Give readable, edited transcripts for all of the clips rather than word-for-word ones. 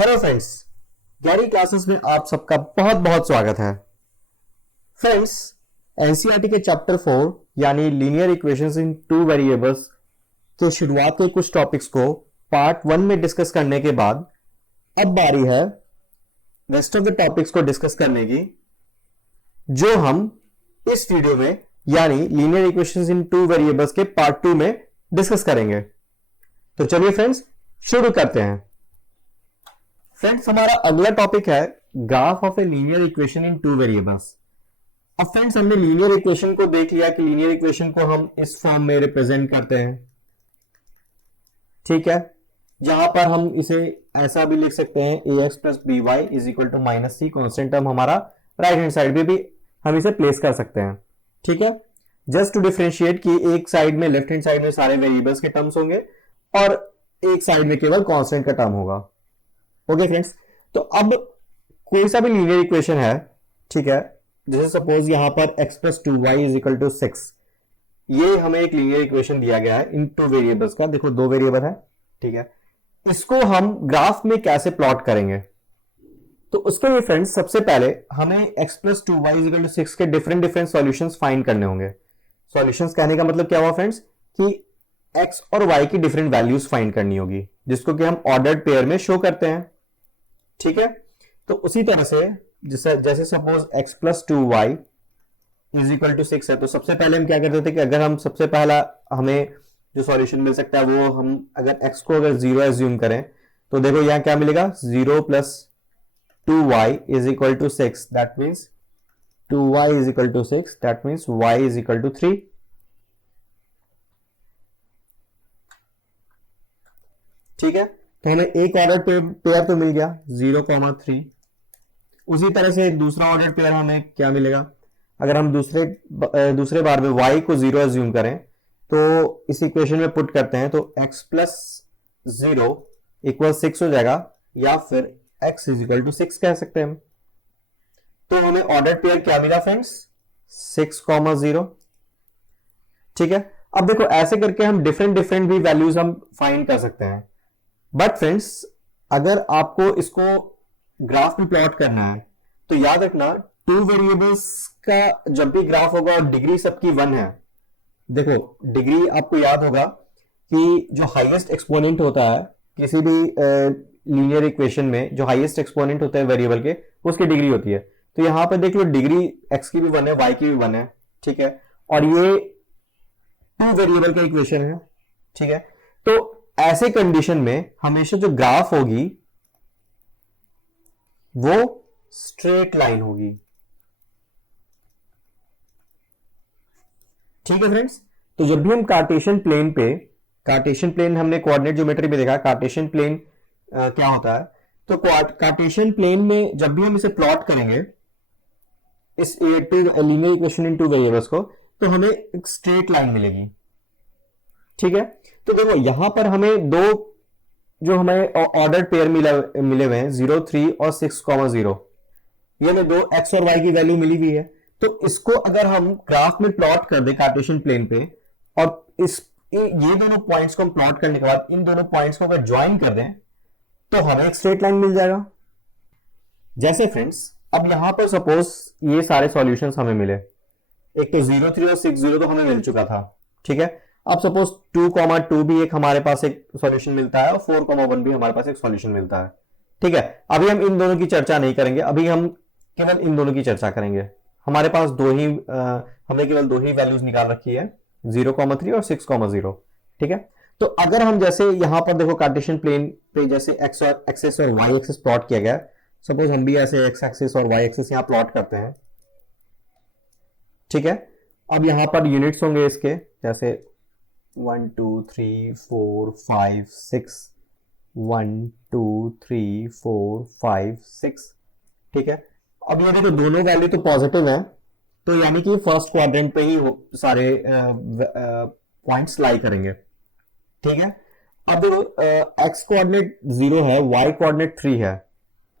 Hello friends, Gary classes में आप सबका बहुत बहुत स्वागत है। फ्रेंड्स, एनसीईआरटी के चैप्टर 4 यानी लीनियर इक्वेशंस इन टू वेरिएबल्स के शुरुआत के कुछ टॉपिक्स को पार्ट 1 में डिस्कस करने के बाद अब बारी है रेस्ट ऑफ द टॉपिक्स को डिस्कस करने की, जो हम इस वीडियो में यानी लीनियर इक्वेशंस इन टू वेरिएबल्स के पार्ट 2 में डिस्कस करेंगे। तो चलिए फ्रेंड्स शुरू करते हैं। फ्रेंड्स, हमारा अगला टॉपिक है graph of a linear equation in two variables. अब फ्रेंड्स, हमने लीनियर इक्वेशन को देख लिया कि लीनियर इक्वेशन को हम इस फॉर्म में रिप्रेजेंट करते हैं, ठीक है, जहां पर हम इसे ऐसा भी लिख सकते हैं ax plus B Y is equal to minus C. Constant term हमारा राइट हैंड साइड पे भी हम इसे प्लेस कर सकते हैं, ठीक है। जस्ट टू डिफरेंशिएट कि एक साइड में लेफ्ट हैंड साइड में सारे वेरिएबल्स के टर्म्स होंगे और एक साइड में केवल कांस्टेंट का टर्म होगा। ओके फ्रेंड्स, तो अब कोई सा भी लीनियर इक्वेशन है, ठीक है, जैसे सपोज यहां पर x plus two Y is equal to 6, ये हमें एक लीनियर इक्वेशन दिया गया है इन टू वेरिएबल्स का। देखो दो वेरिएबल है, ठीक है, इसको हम ग्राफ में कैसे प्लॉट करेंगे? तो उसके लिए फ्रेंड्स सबसे पहले हमें x plus two Y is equal to 6 के डिफरेंट डिफरेंट सॉल्यूशंस फाइंड करने होंगे। सॉल्यूशंस कहने का मतलब क्या हुआ फ्रेंड्स कि x और y की डिफरेंट वैल्यूज फाइंड करनी होगी, जिसको कि हम ऑर्डर्ड पेयर में शो करते हैं, ठीक है। तो उसी तरह से जैसे suppose x plus two Y is equal to 6 है, तो सबसे पहले हम क्या करते थे कि अगर हम सबसे पहला हमें जो सॉल्यूशन मिल सकता है वो हम अगर x को अगर 0 एज्यूम करें तो देखो यहां क्या मिलेगा, 0 plus two Y is equal to 6, that means 2y is equal to 6, that means y is equal to 3, ठीक है। तो हमें एक ऑर्डर पेयर तो मिल गया 0,3। उसी तरह से दूसरा ऑर्डर पेयर हमें क्या मिलेगा, अगर हम दूसरे बार में y को 0 एज्यूम करें तो इस इक्वेशन में पुट करते हैं तो x प्लस 0 इक्वल 6 हो जाएगा, या फिर x इज इक्वल टू 6 कह सकते हैं हम। तो हमें ऑर्डर पेयर क्या मिला फ्रेंड्स, 6,0, ठीक है। अब देखो ऐसे करके हम डिफरेंट डिफरेंट भी वैल्यूज हम फाइंड कर सकते हैं। बट फ्रेंड्स, अगर आपको इसको ग्राफ में प्लॉट करना है तो याद रखना टू वेरिएबल्स का जब भी ग्राफ होगा और डिग्री सबकी 1 है। देखो डिग्री आपको याद होगा कि जो हाईएस्ट एक्सपोनेंट होता है किसी भी लीनियर इक्वेशन में, जो हाईएस्ट एक्सपोनेंट होता है वेरिएबल के, उसकी डिग्री होती है। तो यहां पर देख लो डिग्री x की भी 1 है, y की भी 1 है, ठीक है, और ये टू वेरिएबल का इक्वेशन है, ठीक है। तो ऐसे कंडीशन में हमेशा जो ग्राफ होगी वो स्ट्रेट लाइन होगी, ठीक है फ्रेंड्स। तो जब भी हम कार्टेशियन प्लेन हमने कोऑर्डिनेट ज्योमेट्री में देखा कार्टेशियन प्लेन क्या होता है, तो कार्टेशियन प्लेन में जब भी हम इसे प्लॉट करेंगे इस linear equation in two variables को, तो हमें एक स्ट्रेट लाइन मिलेगी, ठीक है। तो देखो यहां पर हमें दो जो हमें ऑर्डर पेयर मिले हुए हैं 0, 3 और 6,0, ये हमें दो x और y की वैल्यू मिली हुई है। तो इसको अगर हम ग्राफ में प्लॉट कर दें कार्टेशियन प्लेन पे, और ये दोनों पॉइंट्स को हम प्लॉट करने के बाद इन दोनों पॉइंट्स को अगर ज्वाइन कर दें तो हमें एक स्ट्रेट लाइन मिल जाएगा। जैसे फ्रेंड्स, अब यहां पर सपोज ये सारे सॉल्यूशंस हमें मिले, एक तो 0, 3 और 6,0 तो हमें मिल चुका था, ठीक है। अब सपोज 2,2 भी एक हमारे पास एक सॉल्यूशन मिलता है और 4,1 भी हमारे पास एक सॉल्यूशन मिलता है, ठीक है। अभी हम इन दोनों की चर्चा नहीं करेंगे, अभी हम केवल इन दोनों की चर्चा करेंगे। हमारे पास हमने केवल दो ही वैल्यूज निकाल रखी है, 0,3 और 6,0, ठीक है। तो अगर हम जैसे यहां पर देखो कार्टेशियन प्लेन पे जैसे एक्स एक्सिस और वाई एक्सिस प्लॉट किया गया, सपोज हम भी ऐसे एक्स एक्सिस और वाई एक्सिस यहां प्लॉट करते हैं, ठीक है। अब यहां पर यूनिट्स होंगे इसके, जैसे 1 2 3 4 5 6, 1 2 3 4 5 6, ठीक है। अब ये देखो दोनों वैल्यू तो पॉजिटिव है, तो यानी कि फर्स्ट क्वाड्रेंट पे ही सारे पॉइंट्स लाई करेंगे, ठीक है। अब x कोऑर्डिनेट 0 है, y कोऑर्डिनेट 3 है।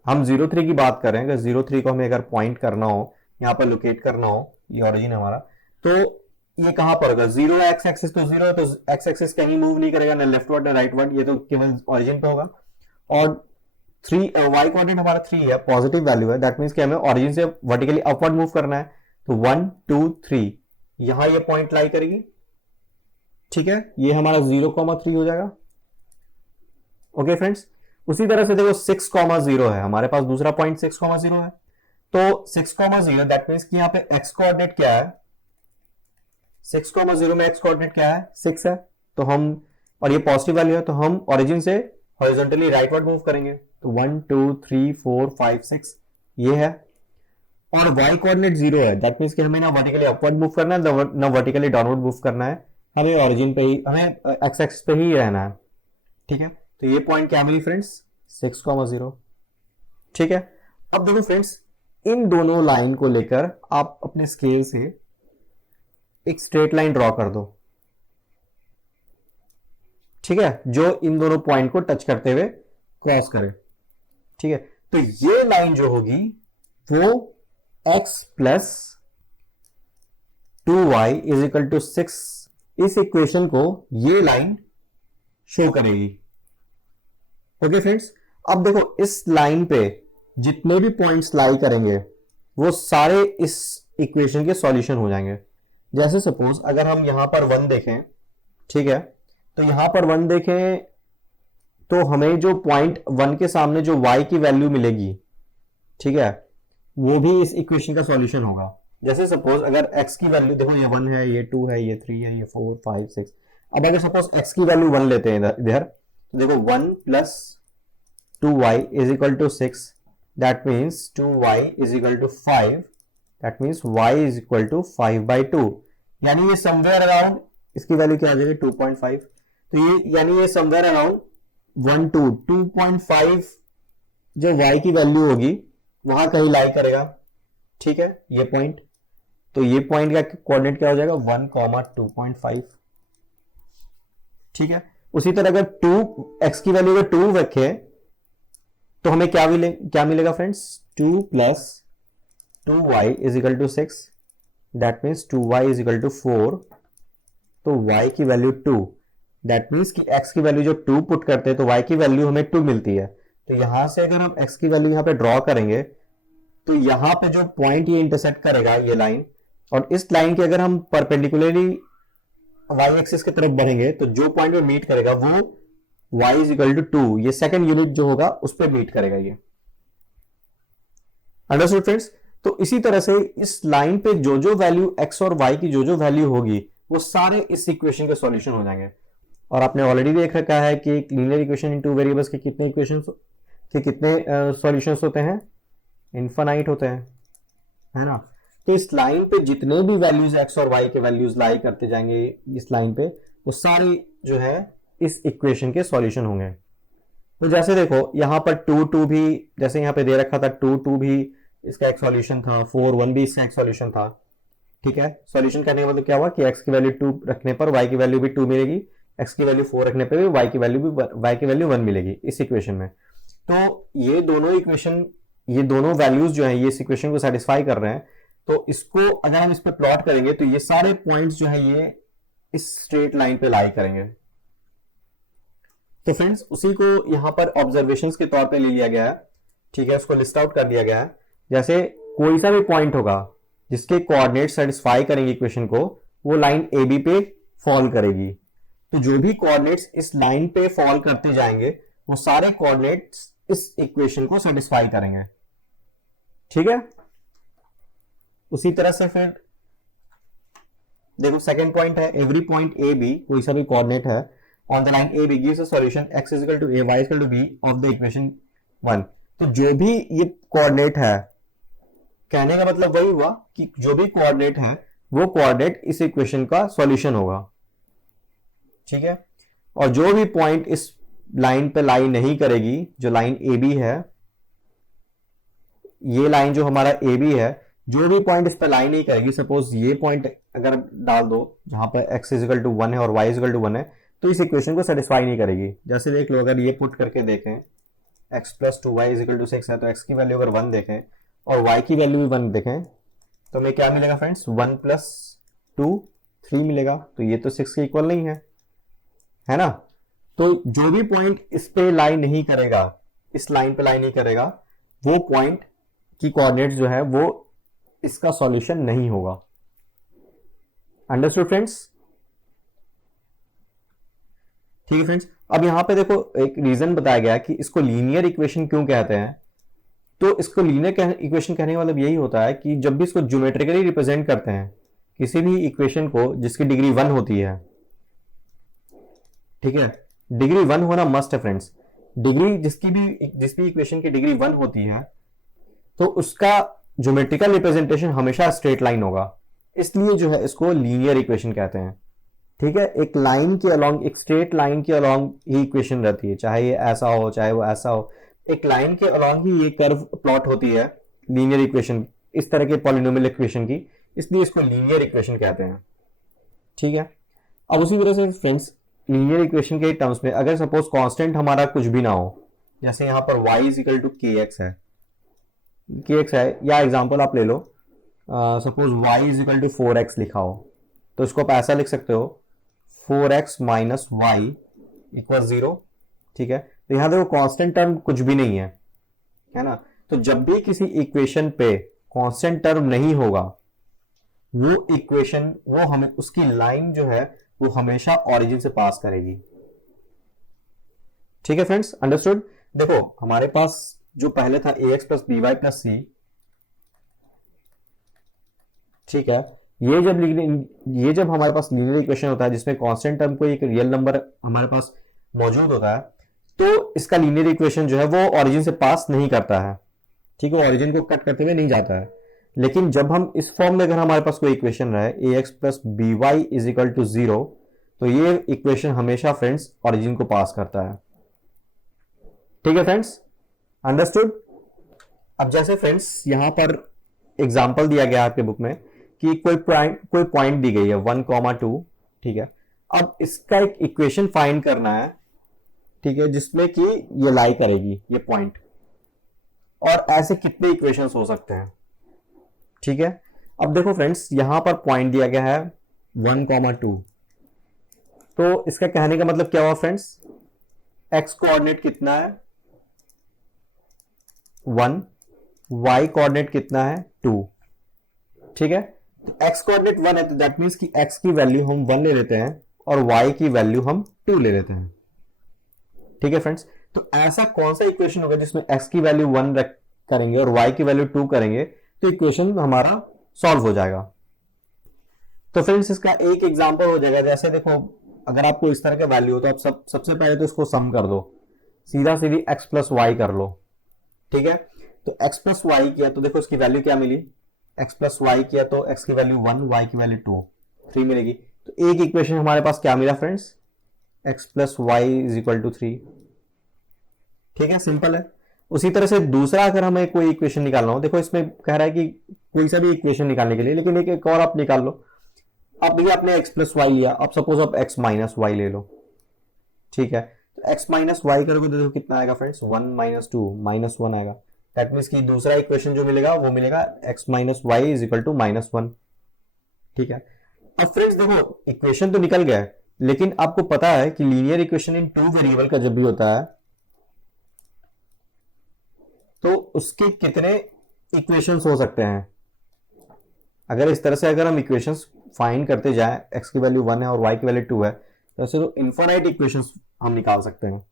हम 0 3 की बात करें, अगर 0 3 को हमें अगर पॉइंट करना हो, यहां पर लोकेट करना हो, ये ओरिजिन है हमारा, तो ये कहां पर होगा, 0 एक्स एक्सिस तो 0 है, तो एक्स एक्सिस कहीं मूव नहीं करेगा, ना लेफ्ट वर्ड ना राइट वर्ड, ये तो केवल ओरिजिन पे होगा। और 3 y कोऑर्डिनेट हमारा 3 है, पॉजिटिव वैल्यू है, दैट मींस कि हमें ओरिजिन से वर्टिकली अपवर्ड मूव करना है। तो 1 2 3 यहां ये पॉइंट लाई करेगी, ठीक है, ये हमारा 0,3 हो जाएगा। ओके फ्रेंड्स, उसी तरह से देखो 6,0 है हमारे पास, दूसरा पॉइंट 6,0 है। तो 6,0 दैट मींस कि यहां पे x कोऑर्डिनेट क्या है, 6,0 में x कोऑर्डिनेट क्या है, 6 है। तो हम, और ये पॉजिटिव वैल्यू है, तो हम ओरिजिन से हॉरिजॉन्टली राइटवर्ड मूव करेंगे। तो 1 2 3 4 5 6 ये है। और y कोऑर्डिनेट 0 है, दैट मींस कि हमें ना वर्टिकली अपवर्ड मूव करना है ना वर्टिकली डाउनवर्ड मूव करना है, हमें ओरिजिन पे ही, हमें एक्स एक्सिस पे ही रहना है, ठीक है। तो ये पॉइंट क्या मिली फ्रेंड्स, 6,0, ठीक है। अब देखो फ्रेंड्स, इन दोनों लाइन को लेकर आप अपने स्केल से एक स्ट्रेट लाइन ड्रॉ कर दो, ठीक है, जो इन दोनों पॉइंट को टच करते हुए क्रॉस करे, ठीक है। तो ये लाइन जो होगी वो x plus 2y is equal to 6, इस इक्वेशन को ये लाइन शो करेगी। ओके फ्रेंड्स, अब देखो इस लाइन पे जितने भी पॉइंट्स लाई करेंगे वो सारे इस इक्वेशन के सॉल्यूशन हो जाएंगे। जैसे सपोज अगर हम यहां पर 1 देखें, ठीक है, तो यहां पर 1 देखें तो हमें जो पॉइंट 1 के सामने जो y की वैल्यू मिलेगी, ठीक है, वो भी इस इक्वेशन का सॉल्यूशन होगा। जैसे सपोज अगर x की वैल्यू देखो, ये 1 है, ये 2 है, ये 3 है, ये 4 5 6, अब अगर सपोज x की वैल्यू 1 लेते हैं इधर, तो देखो 1 plus 2y is equal to 6, that means 2y is equal to 5, that means y is equal to 5/2, यानी ये समवेयर अराउंड, इसकी वैल्यू क्या आ जाएगी 2.5, तो ये यानी ये समवेयर अराउंड 2.5 जो y की वैल्यू होगी वहां कहीं लाई करेगा, ठीक है, ये पॉइंट। तो ये पॉइंट का कोऑर्डिनेट क्या हो जाएगा 1,2.5, ठीक है। उसी तरह अगर 2x की वैल्यू अगर 2 रखे तो हमें क्या मिलेगा friends, 2 plus 2y is equal to 6, that means 2y is equal to 4, तो y की वैल्यू 2, दैट मीन्स कि x की वैल्यू जो 2 पुट करते हैं तो y की वैल्यू हमें 2 मिलती है। तो यहां से अगर हम x की वैल्यू यहां पे ड्रॉ करेंगे तो यहां पे जो पॉइंट ये इंटरसेक्ट करेगा ये लाइन, और इस लाइन के अगर हम परपेंडिकुलरली y एक्सिस की तरफ बढ़ेंगे तो जो पॉइंट में मीट करेगा वो y इज इक्वल टू 2, ये सेकंड यूनिट जो होगा उस पर मीट करेगा ये। Understood friends? तो इसी तरह से इस लाइन पे जो जो वैल्यू x और y की जो जो वैल्यू होगी वो सारे इस इक्वेशन के सॉल्यूशन हो जाएंगे। और आपने ऑलरेडी देख रखा है कि एक linear equation in two variables के कितने इक्वेशंस के कितने सॉल्यूशंस होते हैं, इनफाइनाइट होते हैं, है ना। तो इस लाइन पे जितने भी वैल्यूज x और y के वैल्यूज लाई करते जाएंगे इस लाइन पे, वो सारे जो है इस इक्वेशन के सॉल्यूशन होंगे। तो जैसे देखो यहां पर 2 भी जैसे यहां पे दे रखा था, 2 भी इसका एक सॉल्यूशन था, 4 1 भी इसका एक सॉल्यूशन था, ठीक है। सॉल्यूशन करने का मतलब क्या हुआ कि x की वैल्यू 2 रखने पर y की वैल्यू भी 2 मिलेगी, x की वैल्यू 4 रखने पर भी y की वैल्यू 1 मिलेगी इस इक्वेशन में। तो ये दोनों इक्वेशन, ये दोनों वैल्यूज जो है ये इस इक्वेशन को सेटिस्फाई कर रहे हैं। तो इसको अगर हम इस पे प्लॉट करेंगे तो ये सारे पॉइंट्स जो है ये इस स्ट्रेट लाइन पे लाई करेंगे। तो फ्रेंड्स उसी को यहां पर ऑब्जर्वेशंस के तौर पे ले लिया गया है, ठीक है, उसको लिस्ट आउट कर दिया गया है। जैसे कोई सा भी पॉइंट होगा जिसके कोऑर्डिनेट सेटिस्फाई करेंगे इक्वेशन को, वो लाइन ए बी पे फॉल करेगी। तो जो भी कोऑर्डिनेट्स इस लाइन पे फॉल करते जाएंगे वो सारे कोऑर्डिनेट्स इस इक्वेशन को सेटिस्फाई करेंगे, ठीक है। उसी तरह से फिर देखो सेकंड पॉइंट है, एवरी पॉइंट ए बी, कोई सा भी कोऑर्डिनेट है on the line A B gives a solution x is equal to a y is equal to b of the equation 1। तो जो भी ये कोऑर्डिनेट है, कहने का मतलब वही हुआ कि जो भी कोऑर्डिनेट है वो कोऑर्डिनेट इस इक्वेशन का सॉल्यूशन होगा, ठीक है। और जो भी पॉइंट इस लाइन पे लाई नहीं करेगी, जो लाइन ए बी है, ये लाइन जो हमारा ए बी है, जो भी पॉइंट इस पे लाई नहीं करेगी, सपोज ये पॉइंट अगर डाल दो जहां पर x इज इक्वल टू 1 है और y इज इक्वल टू 1 है, तो इस इक्वेशन को सेटिस्फाई नहीं करेगी। जैसे देख लो अगर ये पुट करके देखें x plus 2y is equal to 6 है, तो x की वैल्यू अगर 1 देखें और y की वैल्यू भी 1 देखें तो हमें क्या मिलेगा फ्रेंड्स, 1 प्लस 2 3 मिलेगा। तो ये तो 6 के इक्वल नहीं है, है ना। तो जो भी पॉइंट इस पे लाई नहीं करेगा इस लाइन पे लाई नहीं करेगा, वो पॉइंट की कोऑर्डिनेट जो है वो इसका सॉल्यूशन नहीं होगा। Understood friends? ठीक है फ्रेंड्स, अब यहां पे देखो एक रीजन बताया गया कि इसको लीनियर इक्वेशन क्यों कहते हैं। तो इसको लीनियर इक्वेशन कहने का मतलब यही होता है कि जब भी इसको ज्योमेट्रिकली रिप्रेजेंट करते हैं किसी भी इक्वेशन को जिसकी डिग्री 1 होती है, ठीक है, डिग्री 1 होना मस्ट है फ्रेंड्स। डिग्री जिस भी इक्वेशन की डिग्री 1 होती है तो उसका ज्योमेट्रिकल रिप्रेजेंटेशन हमेशा स्ट्रेट लाइन होगा, इसलिए जो है इसको लीनियर इक्वेशन कहते हैं। ठीक है, एक लाइन के अलोंग, एक स्ट्रेट लाइन के अलोंग ही इक्वेशन रहती है, चाहे ये ऐसा हो चाहे वो ऐसा हो, एक लाइन के अलोंग ही ये कर्व प्लॉट होती है लीनियर इक्वेशन, इस तरह के पॉलिनोमियल इक्वेशन की, इसलिए इसको लीनियर इक्वेशन कहते हैं। ठीक है, अब उसी तरह से फ्रेंड्स लीनियर इक्वेशन के टर्म्स में अगर सपोज कांस्टेंट हमारा कुछ भी ना हो, जैसे यहां पर y इज इक्वल टू के एक्स है, या एग्जांपल आप ले लो, suppose y is equal to 4x लिखा हो, तो इसको आप ऐसा लिख सकते हो 4x माइनस वाई इक्वल 0। ठीक है, तो यहां देखो कांस्टेंट टर्म कुछ भी नहीं है ना। तो जब भी किसी इक्वेशन पे कांस्टेंट टर्म नहीं होगा, वो इक्वेशन, वो हमें उसकी लाइन जो है वो हमेशा ओरिजिन से पास करेगी। ठीक है फ्रेंड्स, अंडरस्टूड? देखो हमारे पास जो पहले था ax plus B Y plus C, ठीक है, ये जब हमारे पास लीनियर इक्वेशन होता है जिसमें कांस्टेंट टर्म को एक रियल नंबर हमारे पास मौजूद होता है, तो इसका लीनियर इक्वेशन जो है वो ओरिजिन से पास नहीं करता है। ठीक है, ओरिजिन को कट करते हुए नहीं जाता है। लेकिन जब हम इस फॉर्म में अगर हमारे पास कोई इक्वेशन रहे ax plus B Y is equal to 0, तो ये इक्वेशन हमेशा फ्रेंड्स ओरिजिन को पास करता है। ठीक है फ्रेंड्स, अंडरस्टूड? अब जैसे फ्रेंड्स यहां पर एग्जांपल दिया गया आपके बुक में कि कोई पॉइंट दी गई है 1,2, ठीक है, अब इसका एक इक्वेशन फाइंड करना है, ठीक है, जिसमें कि ये लाई करेगी ये पॉइंट, और ऐसे कितने इक्वेशंस हो सकते हैं। ठीक है, अब देखो फ्रेंड्स यहां पर पॉइंट दिया गया है 1,2, तो इसका कहने का मतलब क्या हुआ फ्रेंड्स, x कोऑर्डिनेट कितना है 1, y कोऑर्डिनेट कितना है 2। ठीक है, तो x कोऑर्डिनेट 1 है, तो दैट मींस कि x की वैल्यू हम 1 ले लेते हैं और y की वैल्यू हम 2 ले लेते हैं। ठीक है फ्रेंड्स, तो ऐसा कौन सा इक्वेशन होगा जिसमें x की वैल्यू 1 रख करेंगे और y की वैल्यू 2 करेंगे, तो इक्वेशन हमारा सॉल्व हो जाएगा। तो फ्रेंड्स इसका एक एग्जांपल हो जाएगा, जैसे देखो अगर आपको इस तरह का वैल्यू हो तो आप सबसे पहले तो इसको सम कर दो, सीधा सीधी x प्लस वाई कर लो। ठीक है, तो x प्लस वाई किया तो देखो इसकी वैल्यू क्या मिली, x प्लस वाई किया तो x की वैल्यू 1, y की वैल्यू 2, 3 मिलेगी। तो एक इक्वेशन हमारे पास क्या मिला friends, x plus Y is equal to 3। ठीक है, सिंपल है। उसी तरह से दूसरा अगर हमें कोई इक्वेशन निकालना हो, देखो इसमें कह रहा है कि कोई सा भी इक्वेशन निकालने के लिए, लेकिन एक और आप निकाल लो। अब भैया आपने x प्लस वाई लिया, अब सपोज आप x माइनस वाई ले लो। ठीक है, तो x माइनस वाई करोगे तो देखो कितना आएगा फ्रेंड्स, 1 माइनस 2 माइनस 1 आएगा। दैट मीन्स कि दूसरा इक्वेशन जो मिलेगा वो मिलेगा x minus Y is equal to -1। ठीक है, अब फ्रेंड्स देखो इक्वेशन तो निकल गया है, लेकिन आपको पता है कि लीनियर इक्वेशन इन 2 वेरिएबल का जब भी होता है तो उसके कितने इक्वेशंस हो सकते हैं। अगर इस तरह से अगर हम इक्वेशंस फाइंड करते जाएं, x की वैल्यू 1 है और y की वैल्यू 2 है, तो ऐसे तो इनफाइनाइट इक्वेशंस हम निकाल सकते हैं,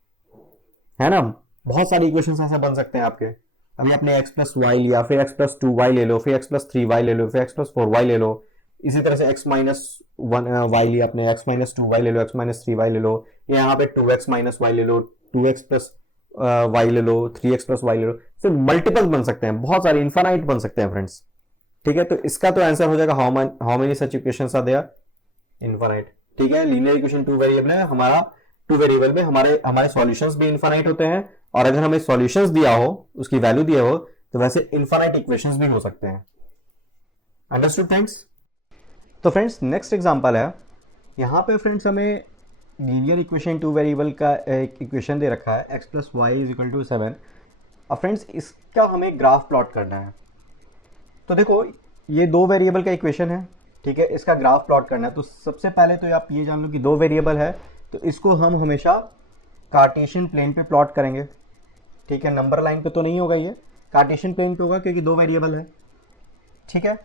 है ना। बहुत सारे इक्वेशंस ऐसे बन सकते हैं आपके। अभी आपने x प्लस वाई लिया, फिर x प्लस 2y ले लो, फिर x प्लस 3y ले लो, फिर x प्लस 4y ले लो। इसी तरह से x माइनस 1y लिया आपने, x माइनस 2y ले लो, x माइनस 3y ले लो, यहाँ पे 2x माइनस y ले लो, 2x प्लस y ले लो, 3x प्लस y ले लो। फिर मल्टीपल बन सकते हैं, बहुत सारे इनफाइनाइट बन सकते हैं फ्रेंड्स। ठीक है, तो इसका तो आंसर हो जाएगा how many such equations are there, infinite. ठीक है, लीनियर इक्वेशन 2 वेरिएबल है हमारा, 2 वेरिएबल में हमारे सॉल्यूशंस भी इनफाइनाइट होते हैं, और अगर हमें सॉल्यूशंस दिया हो, उसकी वैल्यू दिया हो, तो वैसे इनफाइनाइट इक्वेशंस भी हो सकते हैं। Understood friends? तो फ्रेंड्स नेक्स्ट एग्जांपल है, यहां पे फ्रेंड्स हमें लीनियर इक्वेशन 2 वेरिएबल का एक इक्वेशन दे रखा है x plus Y is equal to 7। अब फ्रेंड्स इसका हमें ग्राफ प्लॉट करना है। तो देखो ये 2 वेरिएबल का इक्वेशन है, ठीक है, इसका ग्राफ प्लॉट करना है। तो सबसे पहले तो आप ये जान लो कि 2 वेरिएबल है, तो इसको हम हमेशा कार्टेशियन प्लेन पे प्लॉट करेंगे। ठीक है, नंबर लाइन पे तो नहीं होगा, ये कार्टेशियन प्लेन पे होगा क्योंकि दो वेरिएबल है। ठीक है,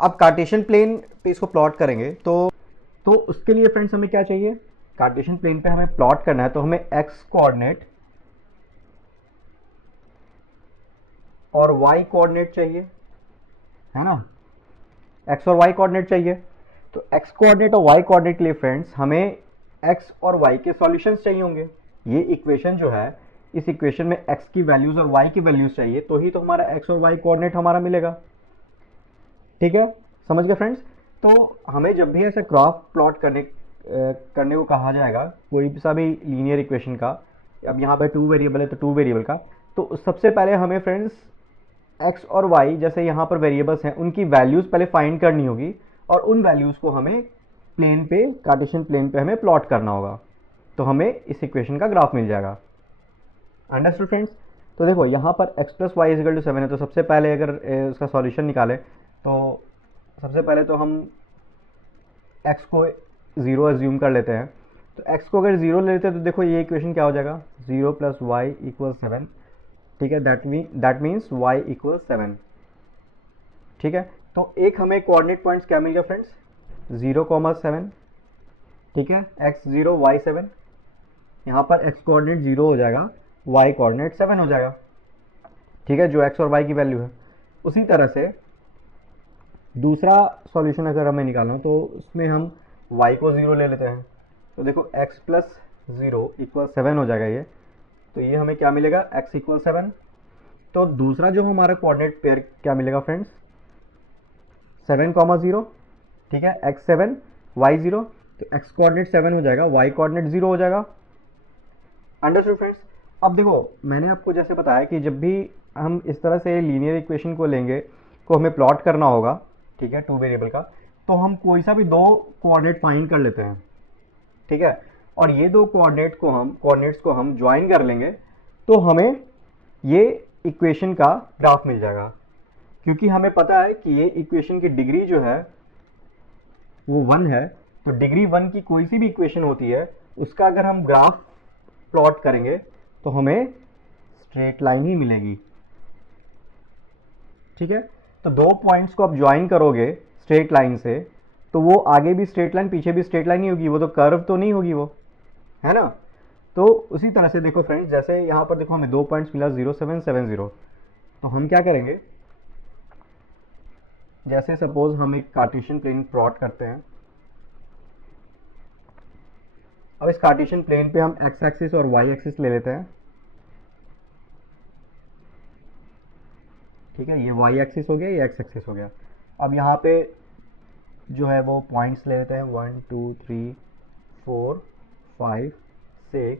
अब कार्टेशियन प्लेन पे इसको प्लॉट करेंगे तो उसके लिए फ्रेंड्स हमें क्या चाहिए, कार्टेशियन प्लेन पे हमें प्लॉट करना है तो हमें एक्स कोऑर्डिनेट और वाई कोऑर्डिनेट चाहिए, है ना, एक्स और वाई कोऑर्डिनेट चाहिए। तो एक्स कोऑर्डिनेट और वाई कोऑर्डिनेट के लिए फ्रेंड्स हमें एक्स और वाई के सॉल्यूशंस चाहिए होंगे। ये इक्वेशन जो है, इस इक्वेशन में एक्स की वैल्यूज और वाई की वैल्यूज चाहिए, तो ही तो हमारा एक्स और वाई कोऑर्डिनेट हमारा मिलेगा। ठीक है, समझ गए फ्रेंड्स। तो हमें जब भी ऐसा ग्राफ प्लॉट करने को कहा जाएगा कोई सा भी लीनियर इक्वेशन का, अब यहाँ पे टू वेरिएबल है तो टू वेरिएबल का, तो सबसे पहले हमें फ्रेंड्स एक्स और वाई जैसे यहाँ पर वेरिएबल्स हैं उनकी वैल्यूज पहले फाइंड करनी होगी और उन वैल्यूज को हमें प्लेन पे, कार्टेशियन प्लेन पे हमें प्लॉट करना होगा, तो हमें इस इक्वेशन का ग्राफ मिल जाएगा। Understood friends. तो देखो यहाँ पर x plus y is equal to 7 है, तो सबसे पहले अगर उसका सॉल्यूशन निकालें तो सबसे पहले तो हम x को 0 एज्यूम कर लेते हैं। तो x को अगर 0 ले लेते हैं तो देखो ये इक्वेशन क्या हो जाएगा, 0 प्लस वाई इक्वल 7। ठीक है, दैट मीन्स y इक्वल 7। ठीक है, तो एक हमें कोऑर्डिनेट पॉइंट्स क्या मिल गया फ्रेंड्स, 0,7। ठीक है, x0 y7, यहाँ पर x कोऑर्डिनेट 0 हो जाएगा, y कोऑर्डिनेट 7 हो जाएगा। ठीक है, जो x और y की वैल्यू है। उसी तरह से दूसरा सॉल्यूशन अगर हमें निकालना हो तो उसमें हम y को 0 ले लेते हैं, तो देखो x प्लस 0 इक्वल 7 हो जाएगा ये, तो ये हमें क्या मिलेगा, x इक्वल 7। तो दूसरा जो हमारा कोऑर्डिनेट पेयर क्या मिलेगा फ्रेंड्स, 7,0। ठीक है, x7 y0, तो x कोऑर्डिनेट 7 हो जाएगा, y कोऑर्डिनेट 0 हो जाएगा। Understood friends. अब देखो मैंने आपको जैसे बताया कि जब भी हम इस तरह से लीनियर इक्वेशन को लेंगे, को हमें प्लॉट करना होगा, ठीक है, टू वेरिएबल का, तो हम कोई सा भी दो कोऑर्डिनेट फाइंड कर लेते हैं। ठीक है, और ये दो कोऑर्डिनेट्स को हम ज्वाइन कर लेंगे तो हमें ये इक्वेशन का ग्राफ मिल जाएगा, क्योंकि हमें पता है कि ये इक्वेशन की डिग्री जो है वो 1 है, तो डिग्री 1 की कोई सी भी इक्वेशन होती है उसका अगर हम ग्राफ प्लॉट करेंगे तो हमें स्ट्रेट लाइन ही मिलेगी। ठीक है, तो दो पॉइंट्स को आप ज्वाइन करोगे स्ट्रेट लाइन से तो वो आगे भी स्ट्रेट लाइन पीछे भी स्ट्रेट लाइन ही होगी, वो तो कर्व तो नहीं होगी, वो है ना। तो उसी तरह से देखो फ्रेंड्स, जैसे यहाँ पर देखो हमें दो पॉइंट्स मिला 0,7,7,0, तो हम क्या करेंगे, जैसे सपोज हम एक कार्टेशियन प्लेन प्लॉट करते हैं। अब इस कार्टेशियन प्लेन पे हम एक्स एक्सिस और वाई एक्सिस ले लेते हैं। ठीक है, ये वाई एक्सिस हो गया, ये एक्स एक्सिस हो गया। अब यहाँ पे जो है वो पॉइंट्स ले लेते हैं, 1 2 3 4 5 6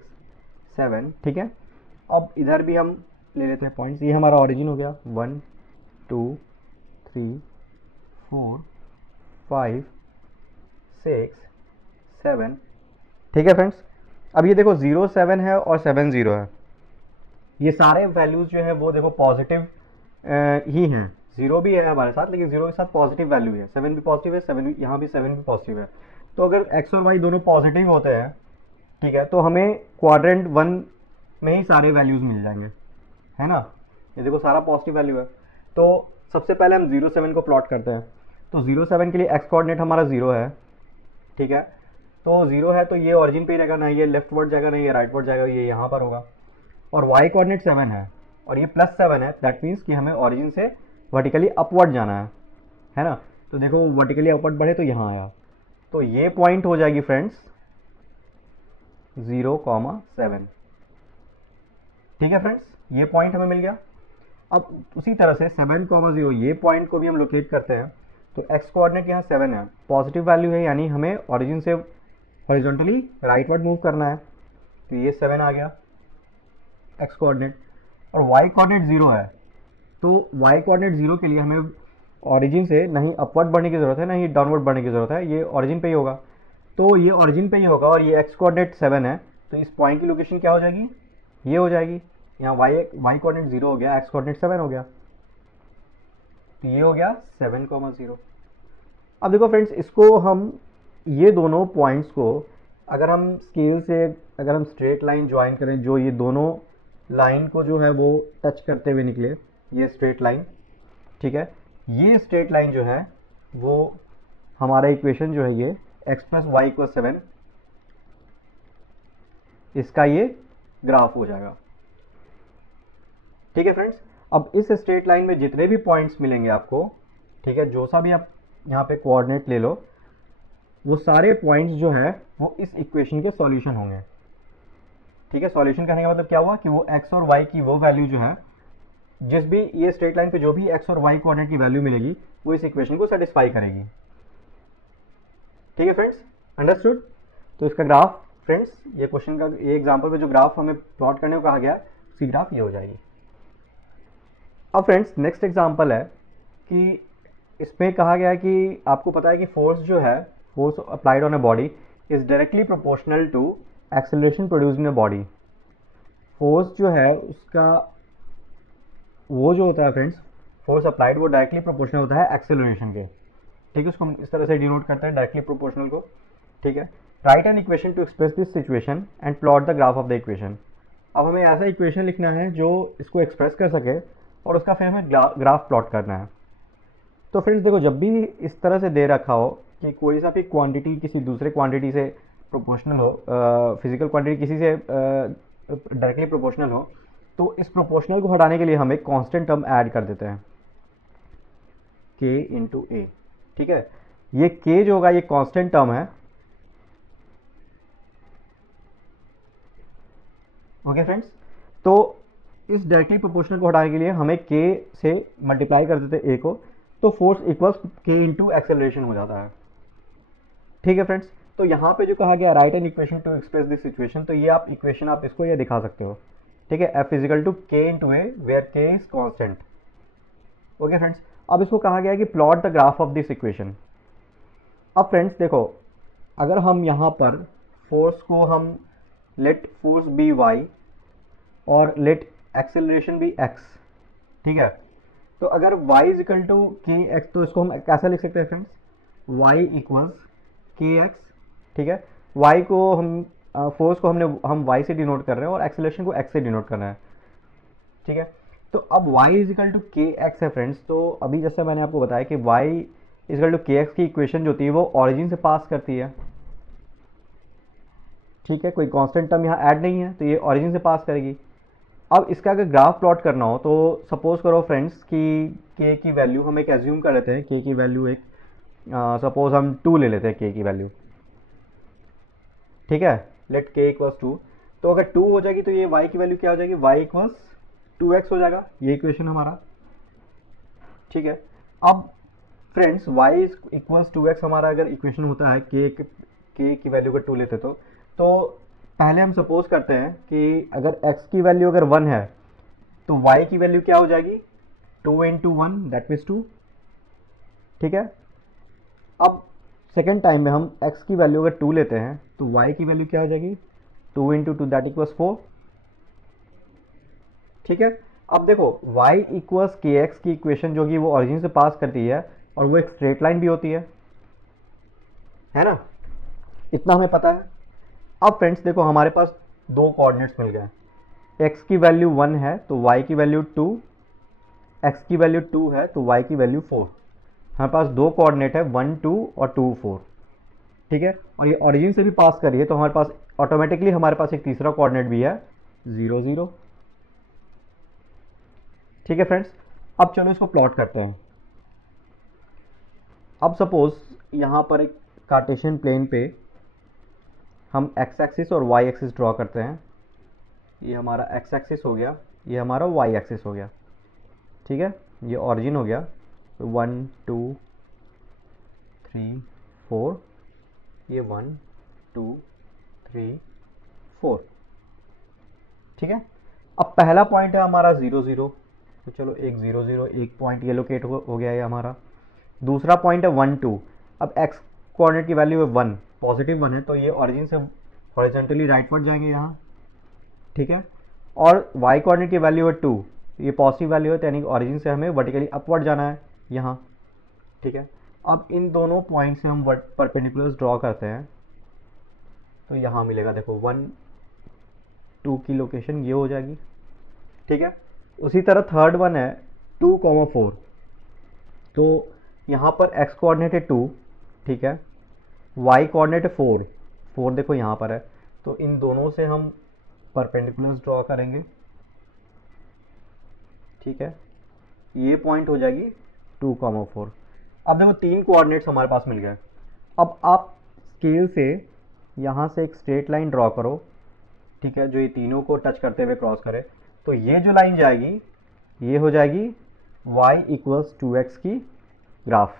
7। ठीक है, अब इधर भी हम ले लेते हैं पॉइंट्स, ये हमारा ओरिजिन हो गया, 1 2 3 4 5 6 7। ठीक है फ्रेंड्स, अब ये देखो 0 7 है और 7 0 है, ये सारे वैल्यूज जो है वो देखो पॉजिटिव ही हैं। 0 भी है हमारे साथ, लेकिन 0 के साथ पॉजिटिव वैल्यू है, 7 भी पॉजिटिव है, 7 भी, यहाँ भी 7 भी पॉजिटिव है। तो अगर x और y दोनों पॉजिटिव होते हैं, ठीक है, तो हमें क्वाड्रेंट 1 में ही सारे वैल्यूज मिल जाएंगे, है ना। ये देखो सारा पॉजिटिव वैल्यू है। तो सबसे पहले हम 0 7 को प्लॉट करते हैं। तो 0 7 के लिए x कोऑर्डिनेट हमारा 0 है। ठीक है, तो 0 है तो ये ऑरिजिन पे ही रहेगा, ना ये लेफ्ट वर्ड जाएगा ना ये राइट वर्ड जाएगा, ये यहाँ पर होगा। और y कोऑर्डिनेट 7 है और ये +7 है, दैट मीन्स कि हमें ऑरिजिन से वर्टिकली अपवर्ड जाना है ना। तो देखो वर्टिकली अपवर्ड बढ़े तो यहाँ आया, तो ये पॉइंट हो जाएगी फ्रेंड्स 0,7। ठीक है फ्रेंड्स, ये पॉइंट हमें मिल गया। अब उसी तरह से 7,0 ये पॉइंट को भी हम लोकेट करते हैं। तो x कोऑर्डिनेट यहाँ 7 है, पॉजिटिव वैल्यू है, यानी हमें ऑरिजिन से हॉरिजॉन्टली राइटवर्ड मूव करना है, तो ये 7 आ गया x कोऑर्डिनेट। और y कोऑर्डिनेट 0 है, तो y कोऑर्डिनेट 0 के लिए हमें ऑरिजिन से नहीं अपवर्ड बढ़ने की ज़रूरत है, ना ही डाउनवर्ड बढ़ने की ज़रूरत है, ये ऑरिजिन पे ही होगा। तो ये ऑरिजिन पे ही होगा और ये x कोऑर्डिनेट 7 है, तो इस पॉइंट की लोकेशन क्या हो जाएगी, ये हो जाएगी। यहाँ y कोऑर्डिनेट 0 हो गया, x कोऑर्डिनेट 7 हो गया, तो ये हो गया 7,0। अब देखो फ्रेंड्स, इसको हम ये दोनों पॉइंट्स को अगर हम स्केल से अगर हम स्ट्रेट लाइन ज्वाइन करें, जो ये दोनों लाइन को जो है वो टच करते हुए निकले, ये स्ट्रेट लाइन, ठीक है। ये स्ट्रेट लाइन जो है वो हमारा इक्वेशन जो है ये x प्लस वाई इक्वल 7, इसका ये ग्राफ हो जाएगा, ठीक है फ्रेंड्स। अब इस स्ट्रेट लाइन में जितने भी पॉइंट्स मिलेंगे आपको, ठीक है, जो सा भी आप यहाँ पे कोऑर्डिनेट ले लो, वो सारे पॉइंट्स जो है वो इस इक्वेशन के सॉल्यूशन होंगे, ठीक है। सॉल्यूशन करने का मतलब क्या हुआ कि वो x और y की वो वैल्यू जो है, जिस भी ये स्ट्रेट लाइन पे जो भी x और y कोऑर्डिनेट की वैल्यू मिलेगी वो इस इक्वेशन को सेटिस्फाई करेगी, ठीक है फ्रेंड्स, अंडरस्टूड। तो इसका ग्राफ फ्रेंड्स, ये क्वेश्चन का ये एग्जांपल पे जो ग्राफ हमें प्लॉट करने को कहा गया, उसकी ग्राफ ये हो जाएगी। अब फ्रेंड्स नेक्स्ट एग्जांपल है कि इसमें कहा गया है कि आपको पता है कि फोर्स जो है, force applied on a body is directly proportional to acceleration produced in a body. Force जो है उसका वो जो होता है फ्रेंड्स, फोर्स अप्लाइड वो डायरेक्टली प्रोपोर्शनल होता है एक्सेलरेशन के, ठीक है। उसको हम इस तरह से डिनोट करते हैं डायरेक्टली प्रोपोर्शनल को, ठीक है। Right an equation two express this situation and plot the graph of the equation. अब हमें ऐसा इक्वेशन लिखना है जो इसको एक्सप्रेस कर सके और उसका फिर हमें ग्राफ प्लॉट करना है। तो फ्रेंड्स देखो, जब भी इस तरह से दे रखा हो कि कोई सा भी क्वांटिटी किसी दूसरे क्वांटिटी से प्रोपोर्शनल हो, फिजिकल क्वांटिटी किसी से डायरेक्टली प्रोपोर्शनल हो, तो इस प्रोपोर्शनल को हटाने के लिए हम एक कांस्टेंट टर्म ऐड कर देते हैं, k इंटू ए, ठीक है। ये k जो होगा ये कांस्टेंट टर्म है, ओके फ्रेंड्स। तो इस डायरेक्टली प्रोपोर्शनल को हटाने के लिए हमें k से मल्टीप्लाई कर देते हैं a को, तो force equals k into acceleration हो जाता है, ठीक है फ्रेंड्स। तो यहाँ पे जो कहा गया right an equation two express this situation, तो ये आप इक्वेशन आप इसको ये दिखा सकते हो, ठीक है। F is equal to k into a where k is constant, okay friends. अब इसको कहा गया है कि plot the graph of this equation. अब फ्रेंड्स देखो, अगर हम यहाँ पर फोर्स को हम लेट फोर्स बी y और लेट एक्सेलरेशन बी x, ठीक है। तो अगर y इज इक्वल टू के एक्स, तो इसको हम कैसे लिख सकते हैं friends, y equals k x, ठीक है। y को हम फोर्स को हम y से डिनोट कर रहे हैं और एक्सेलरेशन को x से डिनोट कर रहे हैं, ठीक है। तो अब y इज इक्वल टू के एक्स है फ्रेंड्स। तो अभी जैसे मैंने आपको बताया कि y इज इक्वल टू के एक्स की इक्वेशन जो होती है वो ऑरिजिन से पास करती है, ठीक है। कोई कांस्टेंट टर्म यहाँ ऐड नहीं है, तो ये ऑरिजिन से पास करेगी। अब इसका अगर ग्राफ प्लॉट करना हो तो सपोज करो फ्रेंड्स कि k की वैल्यू हम एक एज्यूम कर लेते हैं, k की वैल्यू एक सपोज हम 2 ले लेते हैं k की वैल्यू, ठीक है। लेट k इक्वल्स 2, तो अगर 2 हो जाएगी तो ये y की वैल्यू क्या हो जाएगी, y इक्वल्स 2x हो जाएगा, ये इक्वेशन हमारा, ठीक है। अब फ्रेंड्स y इक्वल्स 2x हमारा अगर इक्वेशन होता है k की वैल्यू अगर 2 लेते तो पहले हम सपोज करते हैं कि अगर x की वैल्यू अगर 1 है तो y की वैल्यू क्या हो जाएगी, 2 इंटू 1 दैट मीन्स 2, ठीक है। अब सेकेंड टाइम में हम x की वैल्यू अगर 2 लेते हैं तो y की वैल्यू क्या हो जाएगी, 2 इंटू 2 दैट इक्वल्स 4, ठीक है। अब देखो y इक्वल्स के एक्स की इक्वेशन जो कि वो ऑरिजिन से पास करती है और वो एक स्ट्रेट लाइन भी होती है ना, इतना हमें पता है। अब फ्रेंड्स देखो, हमारे पास दो कोऑर्डिनेट्स मिल गए, x की वैल्यू 1 है तो y की वैल्यू 2, x की वैल्यू 2 है तो y की वैल्यू 4। हमारे पास दो कोऑर्डिनेट है 1 2 और 2 4, ठीक है। और ये ऑरिजिन से भी पास कर रही है तो हमारे पास ऑटोमेटिकली हमारे पास एक तीसरा कोऑर्डिनेट भी है 0 0, ठीक है फ्रेंड्स। अब चलो इसको प्लॉट करते हैं। अब सपोज यहाँ पर एक कार्टेशियन प्लेन पे हम x एक्सिस और y एक्सिस ड्रॉ करते हैं, ये हमारा x एक्सिस हो गया, ये हमारा y एक्सिस हो गया, ठीक है। ये ऑरिजिन हो गया 1 2 3 4, ये 1 2 3 4, ठीक है। अब पहला पॉइंट है हमारा 0 0, तो चलो एक 0 0 एक पॉइंट ये लोकेट हो गया है हमारा। दूसरा पॉइंट है 1 2, अब x कोऑर्डिनेट की वैल्यू है 1, पॉजिटिव 1 है तो ये ऑरिजिन से हॉरिजॉन्टली राइटवर्ड जाएंगे यहाँ, ठीक है। और y कोऑर्डिनेट की वैल्यू है 2, ये पॉजिटिव वैल्यू है, यानी ऑरिजिन से हमें वर्टिकली अपवर्ड जाना है यहाँ, ठीक है। अब इन दोनों पॉइंट से हम परपेंडिकुलर्स ड्रॉ करते हैं तो यहाँ मिलेगा देखो 1 2 की लोकेशन ये हो जाएगी, ठीक है। उसी तरह थर्ड वन है 2,4, तो यहाँ पर x कोऑर्डिनेट है 2, ठीक है, y कोऑर्डिनेट है 4, 4 देखो यहाँ पर है, तो इन दोनों से हम परपेंडिकुलर्स ड्रॉ करेंगे, ठीक है, ये पॉइंट हो जाएगी 2,4। अब देखो तीन कोऑर्डिनेट्स हमारे पास मिल गए। अब आप स्केल से यहाँ से एक स्ट्रेट लाइन ड्रॉ करो, ठीक है, जो ये तीनों को टच करते हुए क्रॉस करे, तो ये जो लाइन जाएगी ये हो जाएगी y इक्वल्स 2x की ग्राफ।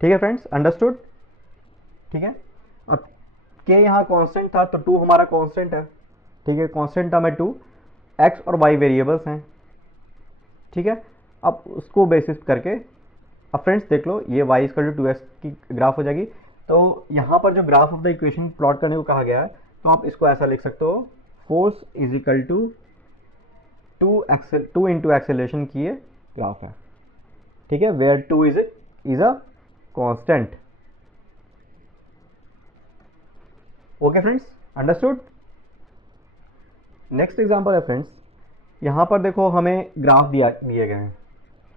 ठीक है फ्रेंड्स, अंडरस्टूड? ठीक है। अब के यहाँ कांस्टेंट था तो 2 हमारा कांस्टेंट है, ठीक है, कांस्टेंट टर्म है 2, x और y वेरिएबल्स हैं, ठीक है। अब उसको बेसिस करके अब फ्रेंड्स देख लो, ये y इक्वल टू 2x की ग्राफ हो जाएगी। तो यहाँ पर जो graph of the equation plot करने को कहा गया है, तो आप इसको ऐसा लिख सकते हो, force is equal to 2 into acceleration की ये ग्राफ है, ठीक है, where 2 is a constant. Okay friends, understood? Next example है फ्रेंड्स, यहाँ पर देखो हमें ग्राफ दिए गए हैं,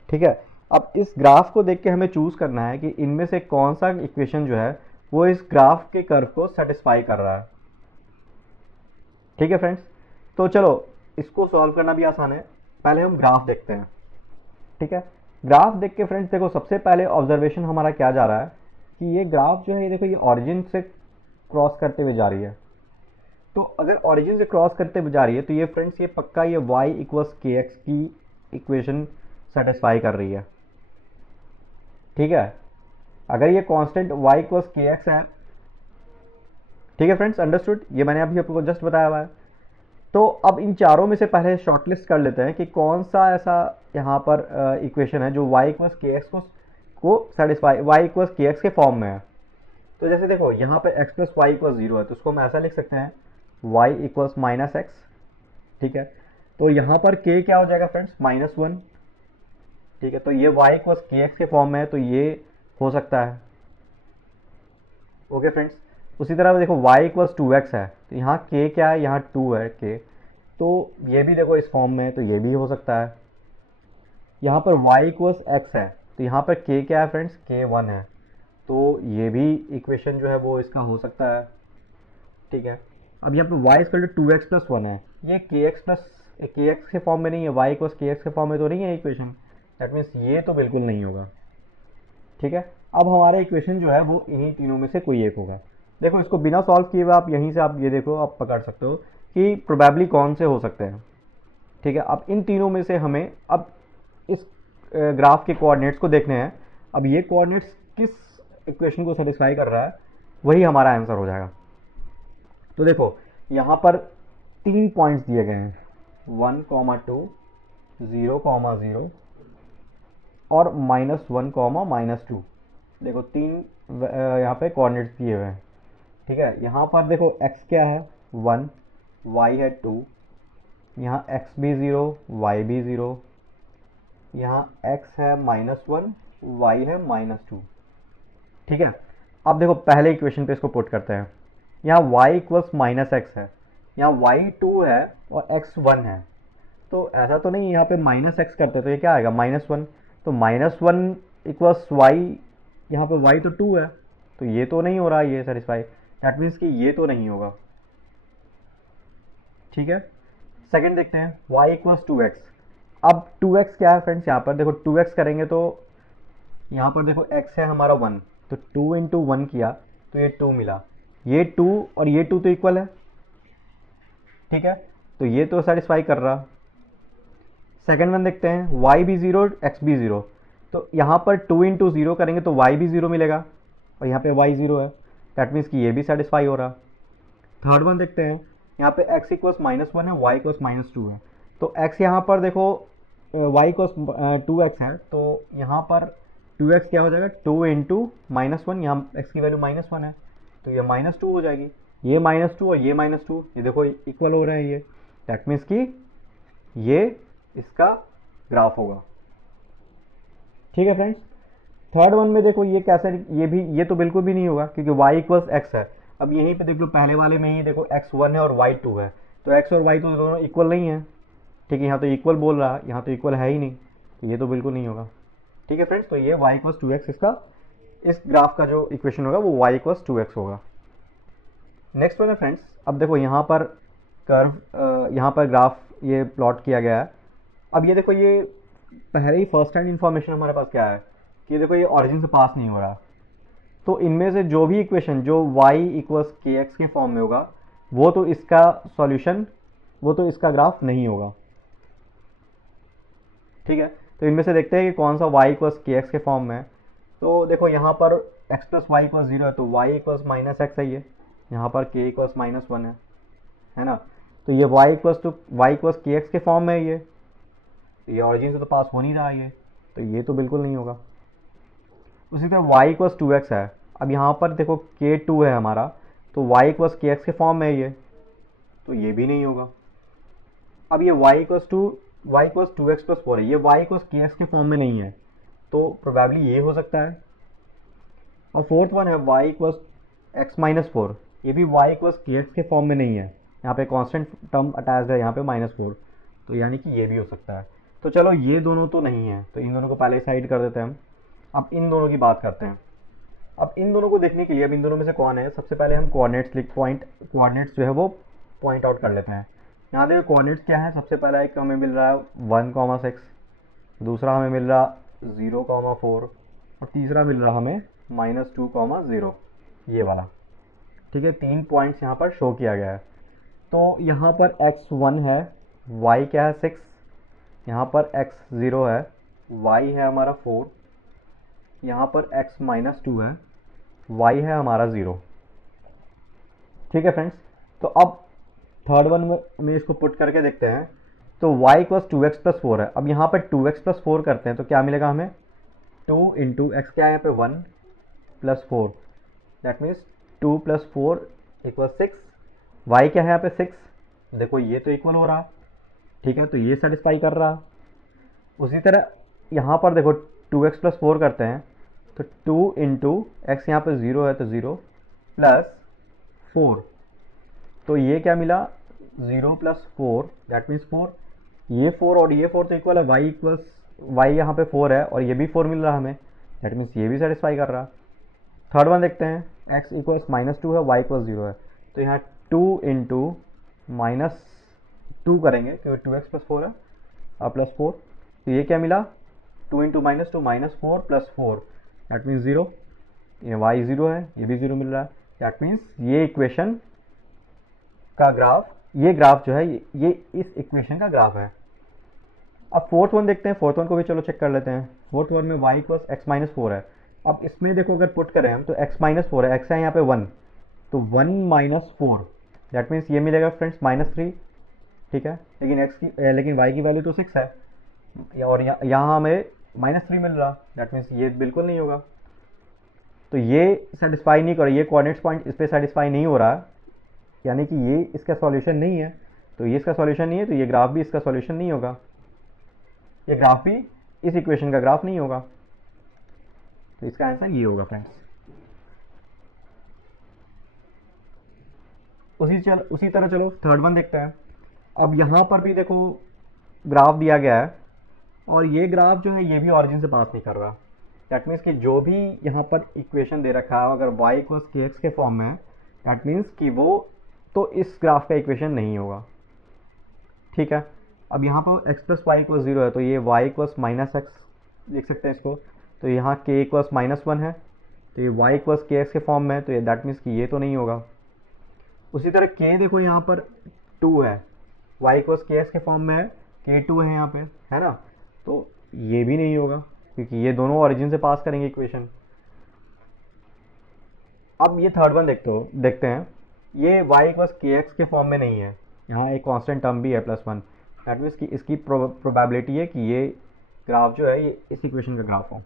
ठीक है। अब इस ग्राफ को देख के हमें चूज करना है कि इनमें से कौन सा इक्वेशन जो है वो इस ग्राफ के कर्व को सेटिस्फाई कर रहा है, ठीक है फ्रेंड्स। तो चलो इसको सॉल्व करना भी आसान है, पहले हम ग्राफ देखते हैं, ठीक है। ग्राफ देख के फ्रेंड्स देखो, सबसे पहले ऑब्जर्वेशन हमारा क्या जा रहा है कि ये ग्राफ जो है, ये देखो ये ऑरिजिन से क्रॉस करते हुए जा रही है। तो अगर ऑरिजिन से क्रॉस करते हुए जा रही है तो ये फ्रेंड्स ये पक्का ये y इक्वल्स के एक्स की इक्वेशन सेटिस्फाई कर रही है, ठीक है। अगर ये constant y equals k X है, ठीक है फ्रेंड्स, अंडरस्टूड? ये मैंने अभी आपको जस्ट बताया हुआ है। तो अब इन चारों में से पहले शॉर्टलिस्ट कर लेते हैं कि कौन सा ऐसा यहाँ पर इक्वेशन है जो y इक्वल्स के एक्स को satisfy, y equals k x के फॉर्म में है। तो जैसे देखो यहाँ पर x प्लस वाई इक्वल्स 0 है, तो उसको हम ऐसा लिख सकते हैं y इक्वल्स माइनस एक्स, ठीक है। तो यहाँ पर k क्या हो जाएगा फ्रेंड्स, -1, ठीक है। तो ये y इक्वल्स के एक्स के फॉर्म में है, तो ये हो सकता है। ओके फ्रेंड्स, उसी तरह देखो y इक्वल्स 2x है, तो यहाँ k क्या है, यहाँ 2 है k, तो ये भी देखो इस फॉर्म में है, तो ये भी हो सकता है। यहाँ पर y इक्वल्स x है, तो यहाँ पर k क्या है फ्रेंड्स, k 1 है, तो ये भी इक्वेशन जो है वो इसका हो सकता है, ठीक है। अब यहाँ पर y equal to 2x plus 1 है, ये के एक्स के फॉर्म में नहीं है, y इक्वल्स के एक्स के फॉर्म में तो नहीं है इक्वेशन, दैट मीन्स ये तो बिल्कुल नहीं होगा, ठीक है। अब हमारा इक्वेशन जो है वो इन्हीं तीनों में से कोई एक होगा। देखो इसको बिना सॉल्व किए हुए आप यहीं से आप ये देखो, आप पकड़ सकते हो कि प्रोबेबली कौन से हो सकते हैं, ठीक है। अब इन तीनों में से हमें अब इस ग्राफ के कोऑर्डिनेट्स को देखने हैं। अब ये कोऑर्डिनेट्स किस इक्वेशन को सेटिस्फाई कर रहा है, वही हमारा आंसर हो जाएगा। तो देखो यहाँ पर 3 पॉइंट्स दिए गए हैं, 1, 2, 0, 0 और -1, -2। देखो 3 यहाँ पे कोऑर्डिनेट्स दिए हुए हैं, ठीक है। यहाँ पर देखो x क्या है 1, y है 2, यहाँ x भी 0, y भी 0, यहाँ x है -1, y है -2, ठीक है। अब देखो पहले इक्वेशन पे इसको पुट करते हैं। यहाँ y इक्वल्स -x है, यहाँ y 2 है और x 1 है, तो ऐसा तो नहीं यहाँ पे -x करते तो ये क्या आएगा -1, तो -1 इक्वल्स y, यहाँ पे y तो 2 है, तो ये तो नहीं हो रहा ये सेटिस्फाई, दैट मीन्स कि ये तो नहीं होगा, ठीक है। सेकंड देखते हैं, y इक्वल्स 2x। अब 2x क्या है फ्रेंड्स, यहाँ पर देखो 2x करेंगे तो यहाँ पर देखो x है हमारा 1, तो 2 इंटू 1 किया तो ये 2 मिला, ये 2 और ये 2 तो इक्वल है, ठीक है, तो ये तो सेटिस्फाई कर रहा। सेकेंड वन देखते हैं, y भी 0 x भी 0, तो यहाँ पर 2 इंटू 0 करेंगे तो y भी 0 मिलेगा और यहाँ पे y 0 है, दैट मीन्स कि ये भी सेटिस्फाई हो रहा। थर्ड वन देखते हैं, यहाँ पे x इक्वल्स -1 है, y इक्वल्स -2 है, तो x यहाँ पर देखो y इक्वल्स 2x है, तो यहाँ पर 2x क्या हो जाएगा, 2 इंटू -1, यहाँ x की वैल्यू -1 है, तो ये -2 हो जाएगी, ये -2 और ये -2, ये देखो इक्वल हो रहे हैं ये, दैट मीन्स कि ये इसका ग्राफ होगा, ठीक है फ्रेंड्स। थर्ड वन में देखो ये कैसे, ये तो बिल्कुल भी नहीं होगा क्योंकि y इक्वल्स x है। अब यहीं पे देख लो पहले वाले में ही देखो x 1 है और y 2 है, तो एक्स और वाई तो दोनों इक्वल नहीं है, ठीक है, यहाँ तो इक्वल बोल रहा है, यहाँ तो इक्वल है ही नहीं, तो ये तो बिल्कुल नहीं होगा। ठीक है फ्रेंड्स, तो ये y इक्वल्स 2x इसका इस ग्राफ का जो इक्वेशन होगा वो y इक्वल्स 2x होगा। नेक्स्ट वन है फ्रेंड्स, अब देखो यहाँ पर कर्व, यहाँ पर ग्राफ ये प्लॉट किया गया है। अब ये देखो, ये पहले ही फर्स्ट हैंड इन्फॉर्मेशन हमारे पास क्या है कि देखो ये ऑरिजिन से पास नहीं हो रहा, तो इनमें से जो भी इक्वेशन जो y इक्वल्स के एक्स के फॉर्म में होगा वो तो इसका सॉल्यूशन, वो तो इसका ग्राफ नहीं होगा। ठीक है, तो इनमें से देखते हैं कि कौन सा y इक्वल्स के एक्स के फॉर्म में है। तो देखो यहाँ पर x प्लस वाई इक्वल्स 0 है, तो y इक्वल्स माइनस एक्स है, ये यहाँ पर k इक्वल्स माइनस 1 है ना। तो ये y इक्वल्स के एक्स के फॉर्म में है, ये ऑरिजिन से तो पास हो नहीं रहा है, ये तो ये तो बिल्कुल नहीं होगा। उसी तरह y इक्वल्स 2x है, अब यहाँ पर देखो k2 है हमारा, तो y इक्वल्स के एक्स के फॉर्म में है ये, तो ये भी नहीं होगा। अब ये y इक्वल्स 2x प्लस 4 है, ये y इक्वल्स के एक्स के फॉर्म में नहीं है, तो प्रोबेबली ये हो सकता है। और फोर्थ वन है y इक्वल्स एक्स माइनस 4, ये भी y इक्वल्स के एक्स के फॉर्म में नहीं है, यहाँ पे कांस्टेंट टर्म अटैच है यहाँ पे -4, तो यानी कि ये भी हो सकता है। तो चलो ये दोनों तो नहीं है, तो इन दोनों को पहले साइड कर देते हैं हम। अब इन दोनों की बात करते हैं। अब इन दोनों को देखने के लिए अब इन दोनों में से कौन है, सबसे पहले हम कोऑर्डिनेट्स जो है वो पॉइंट आउट कर लेते हैं। यहाँ देखो कोऑर्डिनेट्स क्या है, सबसे पहला एक हमें मिल रहा है 1,6, दूसरा हमें मिल रहा 0,4 और तीसरा मिल रहा हमें -2,0, ये वाला। ठीक है, 3 पॉइंट्स यहाँ पर शो किया गया है। तो यहाँ पर x1 है, y क्या है 6, यहाँ पर x0 है, y है हमारा 4, यहाँ पर x-2 है, y है हमारा 0। ठीक है फ्रेंड्स, तो अब थर्ड वन में इसको पुट करके देखते हैं। तो y इक्वल्स 2x प्लस 4 है, अब यहाँ पर 2x प्लस 4 करते हैं तो क्या मिलेगा हमें, 2 इंटू एक्स क्या है यहाँ पे 1 plus 4, that means 2 plus 4 equal 6, y क्या है यहाँ पे 6, देखो ये तो इक्वल हो रहा, ठीक है, तो ये सेटिस्फाई कर रहा। उसी तरह यहाँ पर देखो 2x प्लस 4 करते हैं, तो 2 इंटू एक्स यहाँ पे 0 है, तो 0 प्लस 4, तो ये क्या मिला 0 प्लस 4 दैट मीन्स 4, ये 4 और ये 4 तो इक्वल है, y यहाँ पे 4 है और ये भी 4 मिल रहा हमें, दैट मीन्स ये भी सेटिस्फाई कर रहा। थर्ड वन देखते हैं, x इक्वल्स -2 है, y इक्वल्स 0 है, तो यहाँ 2 इंटू -2 करेंगे क्योंकि 2x प्लस 4 है और प्लस 4, तो ये क्या मिला 2 इंटू -2 -4 प्लस 4 दैट मीन्स 0, ये y 0 है, ये भी 0 मिल रहा है, दैट मीन्स ये इक्वेशन का ग्राफ, ये ग्राफ जो है ये इस इक्वेशन का ग्राफ है। अब फोर्थ वन देखते हैं, फोर्थ वन को भी चलो चेक कर लेते हैं। फोर्थ वन में y इक्वल्स x-4 है, अब इसमें देखो अगर पुट करें हम तो x-4 है, x है यहाँ पे 1, तो 1 - 4 दैट मीन्स ये मिलेगा फ्रेंड्स -3, ठीक है, लेकिन y की वैल्यू तो 6 है और यहाँ हमें -3 मिल रहा, दैट मीन्स ये बिल्कुल नहीं होगा। तो ये सेटिस्फाई नहीं कर रहा, ये कोऑर्डिनेट्स पॉइंट इस पर सेटिस्फाई नहीं हो रहा, यानी कि ये इसका सॉल्यूशन नहीं है, तो ये इसका सॉल्यूशन नहीं है, तो ये ग्राफ भी इसका सॉल्यूशन नहीं होगा, ये ग्राफ भी इस इक्वेशन का ग्राफ नहीं होगा, तो इसका आंसर ये होगा फ्रेंड्स। उसी तरह चलो थर्ड वन देखते हैं। अब यहाँ पर भी देखो ग्राफ दिया गया है और ये ग्राफ जो है ये भी ऑरिजिन से पास नहीं कर रहा, दैट मीन्स कि जो भी यहाँ पर इक्वेशन दे रखा है अगर y इक्वल्स के एक्स के फॉर्म में है, दैट मीन्स कि वो तो इस ग्राफ का इक्वेशन नहीं होगा। ठीक है, अब यहाँ पर x प्लस वाई इक्वल्स 0 है, तो ये y इक्वल्स -x लिख सकते हैं इसको, तो यहाँ k इक्वल्स -1 है, तो ये y इक्वल्स के एक्स के फॉर्म में है, तो ये दैट मीन्स कि ये तो नहीं होगा। उसी तरह k देखो यहाँ पर 2 है, y इक्वल्स के एक्स के फॉर्म में है, k2 है यहाँ पे, है ना, तो ये भी नहीं होगा क्योंकि ये दोनों ओरिजिन से पास करेंगे इक्वेशन। अब ये थर्ड वन देखते हैं, ये y इक्वल्स के एक्स के फॉर्म में नहीं है, यहाँ एक कांस्टेंट टर्म भी है +1, दैट मीन्स कि इसकी प्रोबेबिलिटी है कि ये ग्राफ जो है ये इस इक्वेशन का ग्राफ हो।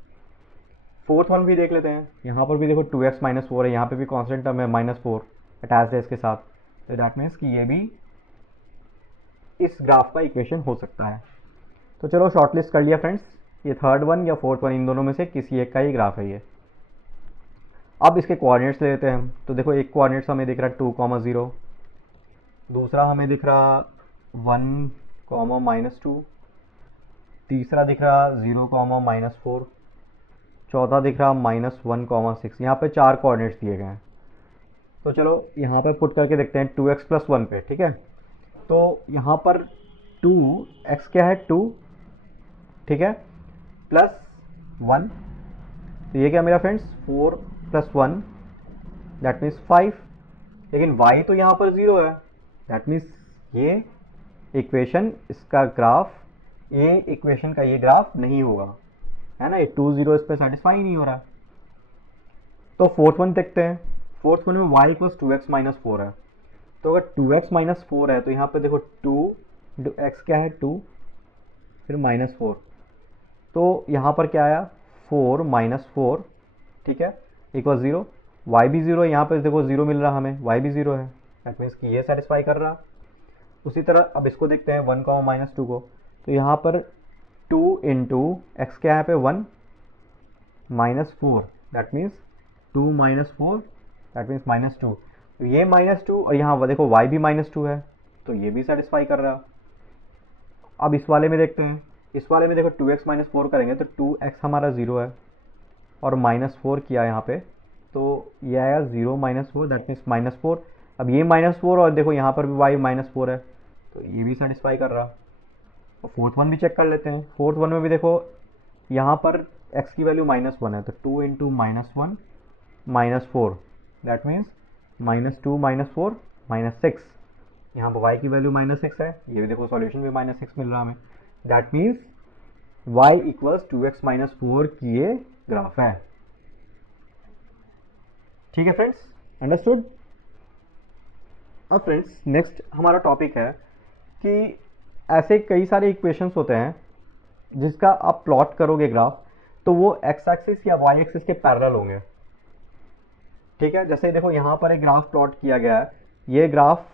फोर्थ वन भी देख लेते हैं, यहाँ पर भी देखो 2x - 4 है, यहाँ पे भी कांस्टेंट टर्म है -4 अटैच है इसके साथ, तो दैट मीन्स कि ये भी इस ग्राफ का इक्वेशन हो सकता है। तो चलो शॉर्टलिस्ट कर लिया फ्रेंड्स, ये थर्ड वन या फोर्थ वन इन दोनों में से किसी एक का ही ग्राफ है ये। अब इसके कोऑर्डिनेट्स ले लेते हैं हम, तो देखो एक कोऑर्डिनेट्स हमें दिख रहा है 2,0, दूसरा हमें दिख रहा 1 कॉमा -2, तीसरा दिख रहा 0 कॉमा -4, चौथा दिख रहा -1 कॉमा 6। यहाँ पे 4 कोऑर्डिनेट्स दिए गए हैं। तो चलो यहाँ पे पुट करके देखते हैं 2x + 1 पे, ठीक है। तो यहाँ पर 2x क्या है 2, ठीक है, +1, तो ये क्या मेरा फ्रेंड्स 4 + 1 दैट मीन्स 5। लेकिन y तो यहाँ पर 0 है, दैट मीन्स ये इक्वेशन, इसका ग्राफ, ये इक्वेशन का ये ग्राफ नहीं होगा, है ना। ये 2 0 इस पर सेटिस्फाई नहीं हो रहा। तो फोर्थ वन देखते हैं। फोर्थ वन में y = 2x - 4 है। तो अगर 2x - 4 है तो यहाँ पे देखो 2x क्या है 2, फिर -4, तो यहाँ पर क्या आया 4 - 4, ठीक है, = 0। y भी 0 है, यहाँ पर देखो 0 मिल रहा हमें, y भी 0 है, दैट मीन्स कि ये सेटिस्फाई कर रहा। उसी तरह अब इसको देखते हैं 1 -2 को। तो यहाँ पर 2 × x क्या है पे 1 -4, दैट मीन्स 2 - 4 दैट मीन्स -2। तो ये -2 और यहाँ देखो y भी -2 है, तो ये भी सेटिस्फाई कर रहा। अब इस वाले में देखते हैं। इस वाले में देखो 2x - 4 करेंगे तो 2x हमारा 0 है और -4 किया यहाँ पे, तो ये आया 0 - 4 दैट मीन्स -4। अब ये -4 और देखो यहाँ पर भी y -4 है, तो ये भी सेटिस्फाई कर रहा। तो फोर्थ वन भी चेक कर लेते हैं। फोर्थ वन में भी देखो यहाँ पर x की वैल्यू -1 है, तो 2 × -1 -4 दैट मीन्स -2 - 4 -6। यहाँ पर y की वैल्यू -6 है, ये भी देखो सॉल्यूशन में -6 मिल रहा हमें, दैट मीन्स y = 2x - 4 की ये ग्राफ है। ठीक है फ्रेंड्स, अंडरस्टूड। अब फ्रेंड्स नेक्स्ट हमारा टॉपिक है कि ऐसे कई सारे इक्वेशंस होते हैं जिसका आप प्लॉट करोगे ग्राफ तो वो x एक्सिस या y एक्सिस के पैरेलल होंगे, ठीक है। जैसे देखो यहाँ पर एक ग्राफ प्लॉट किया गया है, ये ग्राफ,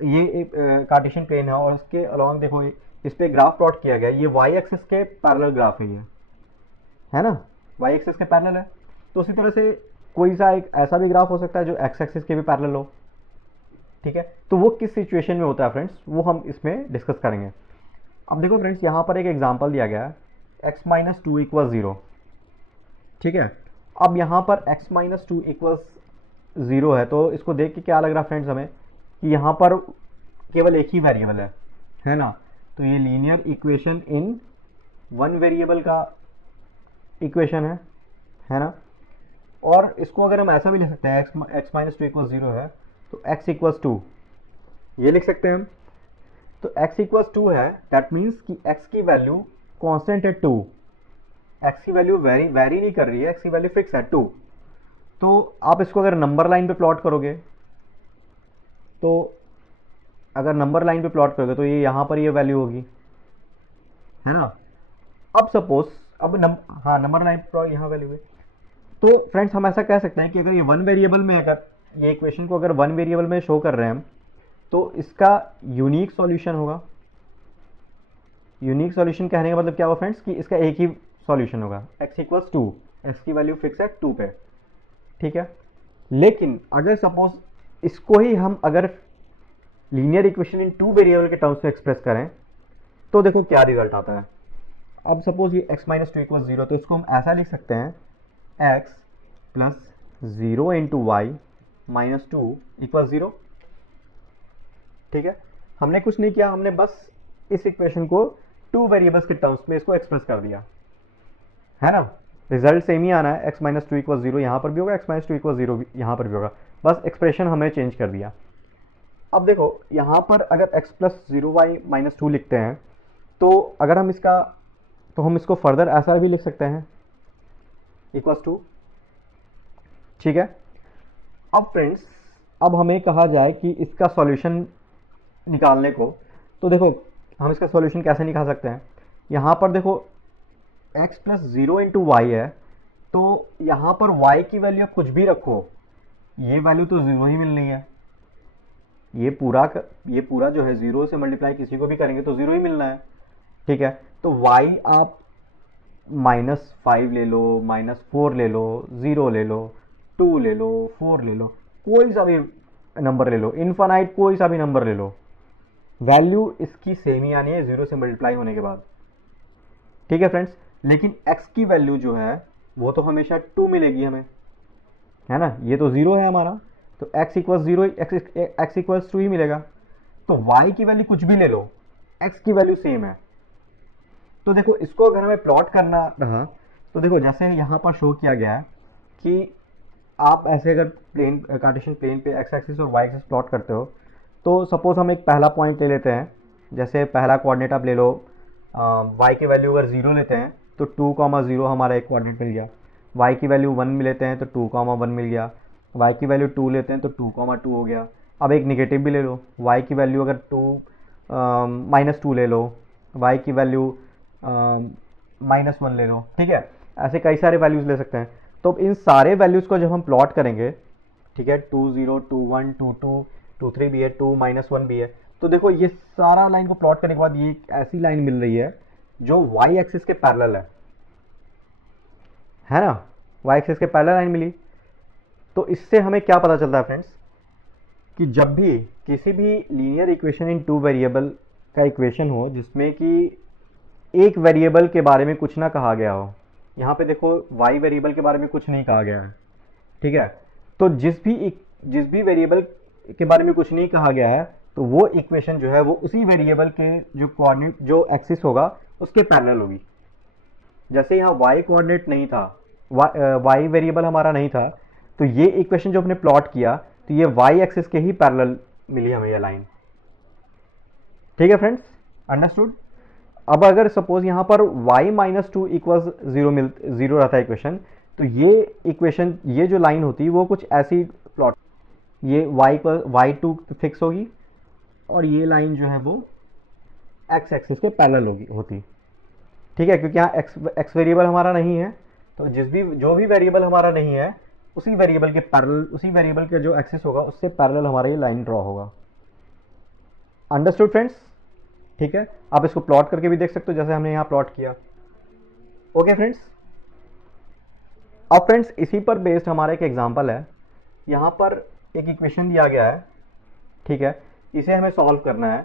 ये एक कार्टेशियन प्लेन है और इसके अलॉन्ग देखो इस पे ग्राफ प्लॉट किया गया है, ये y एक्सिस के पैरेलल ग्राफ है, ये है ना, y एक्सिस के पैरेलल है। तो उसी तरह से कोई सा एक ऐसा भी ग्राफ हो सकता है जो x एक्सिस के भी पैरेलल हो, ठीक है। तो वो किस सिचुएशन में होता है फ्रेंड्स, वो हम इसमें डिस्कस करेंगे। अब देखो फ्रेंड्स यहाँ पर एक एग्जांपल दिया गया है x - 2 = 0, ठीक है। अब यहाँ पर x - 2 = 0 है, तो इसको देख के क्या लग रहा है फ्रेंड्स हमें कि यहाँ पर केवल एक ही वेरिएबल है ना। तो ये linear equation in one variable का इक्वेशन है ना। और इसको अगर हम ऐसा भी लिख सकते हैं x - 2 = 0 है तो x = 2, ये लिख सकते हैं हम। तो x = 2 है, दैट मीन्स कि x की वैल्यू कांस्टेंट है 2, x की वैल्यू वेरी नहीं कर रही है, x की वैल्यू फिक्स है 2। तो आप इसको अगर नंबर लाइन पे प्लॉट करोगे, तो अगर नंबर लाइन पे प्लॉट करोगे तो ये यहाँ पर ये वैल्यू होगी, है ना। अब सपोज अब नंबर लाइन पर यहाँ वैल्यू है। तो फ्रेंड्स हम ऐसा कह सकते हैं कि अगर ये वन वेरिएबल में, अगर ये इक्वेशन को अगर वन वेरिएबल में शो कर रहे हैं हम, तो इसका यूनिक सॉल्यूशन होगा। यूनिक सॉल्यूशन कहने का मतलब क्या हुआ फ्रेंड्स कि इसका एक ही सॉल्यूशन होगा, x = 2, x की वैल्यू फिक्स है 2 पे, ठीक है। लेकिन अगर सपोज इसको ही हम अगर लीनियर इक्वेशन इन 2 वेरिएबल के टर्म्स में एक्सप्रेस करें तो देखो क्या रिजल्ट आता है। अब सपोज ये x - 2 = 0, तो इसको हम ऐसा लिख सकते हैं x + 0 × y - 2 = 0, ठीक है। हमने कुछ नहीं किया, हमने बस इस इक्वेशन को 2 वेरिएबल्स के टर्म्स में इसको एक्सप्रेस कर दिया, है ना। रिजल्ट सेम ही आना है, x - 2 = 0 यहाँ पर भी होगा, x - 2 = 0 यहाँ पर भी होगा, बस एक्सप्रेशन हमने चेंज कर दिया। अब देखो यहाँ पर अगर x + 0y - 2 लिखते हैं तो अगर हम इसका, तो हम इसको फर्दर ऐसा भी लिख सकते हैं =2, ठीक है। अब फ्रेंड्स अब हमें कहा जाए कि इसका सॉल्यूशन निकालने को, तो देखो हम इसका सॉल्यूशन कैसे निकाल सकते हैं। यहाँ पर देखो x + 0 × y है, तो यहाँ पर y की वैल्यू आप कुछ भी रखो, ये वैल्यू तो 0 ही मिलनी है। ये पूरा जो है 0 से मल्टीप्लाई किसी को भी करेंगे तो 0 ही मिलना है, ठीक है। तो y आप -5 ले लो, -4 ले लो, 0 ले लो, 2 ले लो, 4 ले लो, कोई सा भी नंबर ले लो, इनफाइनाइट कोई सा भी नंबर ले लो, वैल्यू इसकी सेम ही आनी है 0 से मल्टीप्लाई होने के बाद। ठीक है फ्रेंड्स, लेकिन x की वैल्यू जो है वो तो हमेशा 2 मिलेगी हमें, है ना, ये तो 0 है हमारा, तो x इक्वल्स 0, x इक्वल्स 2 ही मिलेगा। तो y की वैल्यू कुछ भी ले लो, x की वैल्यू सेम है। तो देखो इसको अगर हमें प्लॉट करना रहा तो देखो जैसे यहाँ पर शो किया गया है कि आप ऐसे अगर प्लेन कार्टेशियन प्लेन पे x एक्सिस और y एक्सिस प्लॉट करते हो, तो सपोज हम एक पहला पॉइंट ले लेते हैं, जैसे पहला कोऑर्डिनेट आप ले लो, y की वैल्यू अगर 0 लेते हैं तो 2,0 हमारा एक कोऑर्डिनेट मिल गया, y की वैल्यू 1 लेते हैं तो 2,1 मिल गया, y की वैल्यू 2 लेते हैं तो 2,2 हो गया। अब एक निगेटिव भी ले लो, y की वैल्यू अगर -2 ले लो, y की वैल्यू -1 ले लो, ठीक है, ऐसे कई सारे वैल्यूज़ ले सकते हैं। तो इन सारे वैल्यूज़ को जब हम प्लॉट करेंगे, ठीक है, 2 0 2 1 2 2 2 3 भी है, 2 -1 भी है, तो देखो ये सारा लाइन को प्लॉट करने के बाद ये एक ऐसी लाइन मिल रही है जो y एक्सिस के पैरेलल है ना, y एक्सिस के पैरेलल लाइन मिली। तो इससे हमें क्या पता चलता है फ्रेंड्स कि जब भी किसी भी linear equation in two variable का इक्वेशन हो जिसमें कि एक वेरिएबल के बारे में कुछ ना कहा गया हो, यहाँ पे देखो y वेरिएबल के बारे में कुछ नहीं कहा गया है, ठीक है, तो जिस भी वेरिएबल के बारे में कुछ नहीं कहा गया है तो वो इक्वेशन जो है वो उसी वेरिएबल के जो कोऑर्डिनेट जो एक्सिस होगा उसके पैरेलल होगी। जैसे यहाँ y कोऑर्डिनेट नहीं था, y वेरिएबल हमारा नहीं था, तो ये इक्वेशन जो हमने प्लॉट किया तो ये y एक्सिस के ही पैरेलल मिली हमें ये लाइन। ठीक है फ्रेंड्स, अंडरस्टूड। अब अगर सपोज यहाँ पर y -2 इक्वल्स 0 रहता है इक्वेशन, तो ये इक्वेशन ये जो लाइन होती है वो कुछ ऐसी प्लॉट, ये y2 फिक्स होगी और ये लाइन जो है वो x एक्सिस के पैरेलल होती। ठीक है, क्योंकि यहाँ x वेरिएबल हमारा नहीं है, तो जो भी वेरिएबल हमारा नहीं है उसी वेरिएबल के पैरेलल, उसी वेरिएबल के जो एक्सिस होगा उससे पैरेलल हमारा ये लाइन ड्रॉ होगा। Understood friends. ठीक है, आप इसको प्लॉट करके भी देख सकते हो जैसे हमने यहाँ प्लॉट किया। ओके फ्रेंड्स, अब फ्रेंड्स इसी पर बेस्ड हमारा एक एग्जांपल है। यहाँ पर एक इक्वेशन दिया गया है, ठीक है, इसे हमें सॉल्व करना है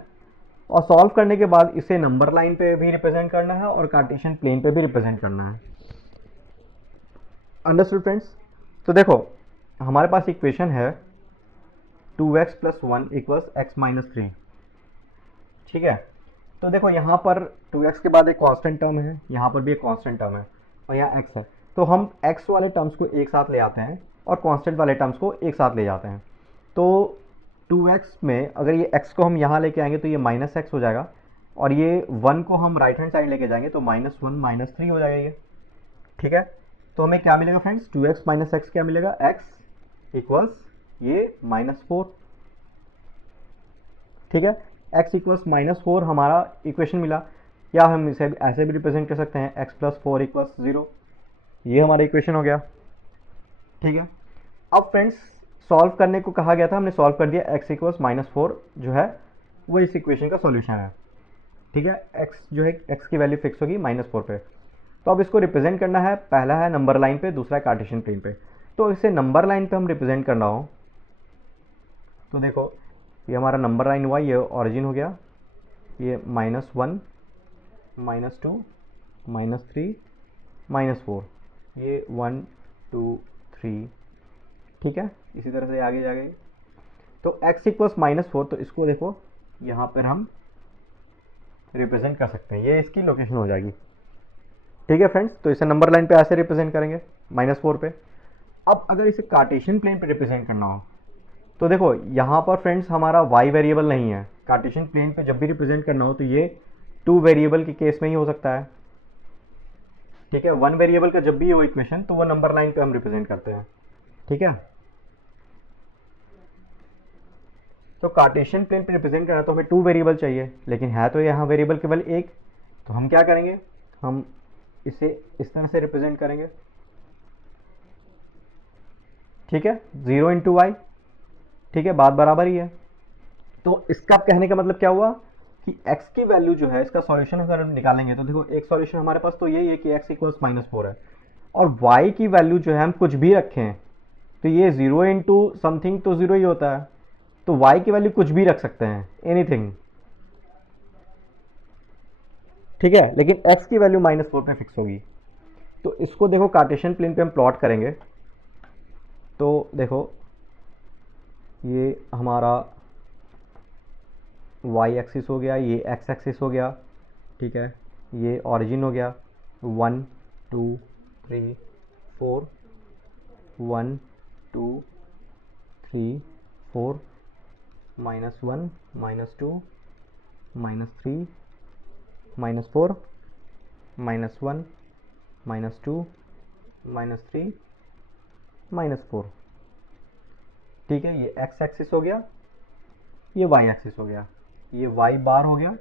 और सॉल्व करने के बाद इसे नंबर लाइन पे भी रिप्रेजेंट करना है और कार्टेशियन प्लेन पे भी रिप्रेजेंट करना है। Understood friends. तो देखो हमारे पास इक्वेशन है 2x + 1 = x - 3। ठीक है, तो देखो यहाँ पर 2x के बाद एक कांस्टेंट टर्म है, यहाँ पर भी एक कांस्टेंट टर्म है और यहाँ x है, तो हम x वाले टर्म्स को एक साथ ले आते हैं और कांस्टेंट वाले टर्म्स को एक साथ ले जाते हैं। तो 2x में अगर ये x को हम यहाँ लेके आएंगे तो ये -x हो जाएगा और ये 1 को हम राइट हैंड साइड लेके जाएंगे तो -1 - 3 हो जाएगा ये। ठीक है, तो हमें क्या मिलेगा फ्रेंड्स, 2x - x क्या मिलेगा, x इक्वल्स ये -4। ठीक है, x इक्वल्स -4 हमारा इक्वेशन मिला, या हम इसे ऐसे भी रिप्रेजेंट कर सकते हैं x + 4 = 0। ये हमारा इक्वेशन हो गया। ठीक है, अब फ्रेंड्स सॉल्व करने को कहा गया था, हमने सॉल्व कर दिया, x इक्वल्स -4 जो है वो इस इक्वेशन का सॉल्यूशन है। ठीक है, x जो है x की वैल्यू फिक्स होगी -4 पे। तो अब इसको रिप्रेजेंट करना है, पहला है नंबर लाइन पे, दूसरा है कार्टेशियन प्लेन पे। तो इसे नंबर लाइन पे हम रिप्रेजेंट करना हो तो देखो ये हमारा नंबर लाइन हुआ, ये ऑरिजिन हो गया, ये -1 -2 -3 -4, ये 1 2 3। ठीक है, इसी तरह से आगे जाएंगे। तो x इक्वल्स -4, तो इसको देखो यहाँ पर हम रिप्रेजेंट कर सकते हैं, ये इसकी लोकेशन हो जाएगी। ठीक है फ्रेंड्स, तो इसे नंबर लाइन पे ऐसे रिप्रेजेंट करेंगे -4 पे। अब अगर इसे कार्टेशियन प्लेन पे रिप्रेजेंट करना हो तो देखो यहाँ पर फ्रेंड्स हमारा y वेरिएबल नहीं है, कार्टेशियन प्लेन पे जब भी रिप्रेजेंट करना हो तो ये 2 वेरिएबल के केस में ही हो सकता है। ठीक है, 1 वेरिएबल का जब भी हो इक्वेशन तो वो नंबर लाइन पे हम रिप्रेजेंट करते हैं। ठीक है, तो कार्टेशियन प्लेन पे रिप्रेजेंट करना तो हमें 2 वेरिएबल चाहिए, लेकिन है तो यहाँ वेरिएबल केवल एक, तो हम क्या करेंगे, हम इसे इस तरह से रिप्रेजेंट करेंगे। ठीक है, 0 × y। ठीक है, बात बराबर ही है। तो इसका कहने का मतलब क्या हुआ कि x की वैल्यू जो है, इसका सॉल्यूशन अगर हम निकालेंगे तो देखो एक सॉल्यूशन हमारे पास तो यही है कि x इक्वल्स -4 है, और y की वैल्यू जो है हम कुछ भी रखें तो ये 0 × समथिंग तो 0 ही होता है, तो y की वैल्यू कुछ भी रख सकते हैं, एनीथिंग। ठीक है, लेकिन x की वैल्यू -4 पे फिक्स होगी। तो इसको देखो कार्टेशियन प्लेन पे हम प्लॉट करेंगे तो देखो ये हमारा y एक्सिस हो गया, ये x एक्सिस हो गया, ठीक है, ये ऑरिजिन हो गया 1 2 3 4 1 2 3 4 -1 -2 -3 -4 -1 -2 -3 -4, ठीक है। ये x एक्सिस हो गया, ये y एक्सिस हो गया, ये y बार हो गया,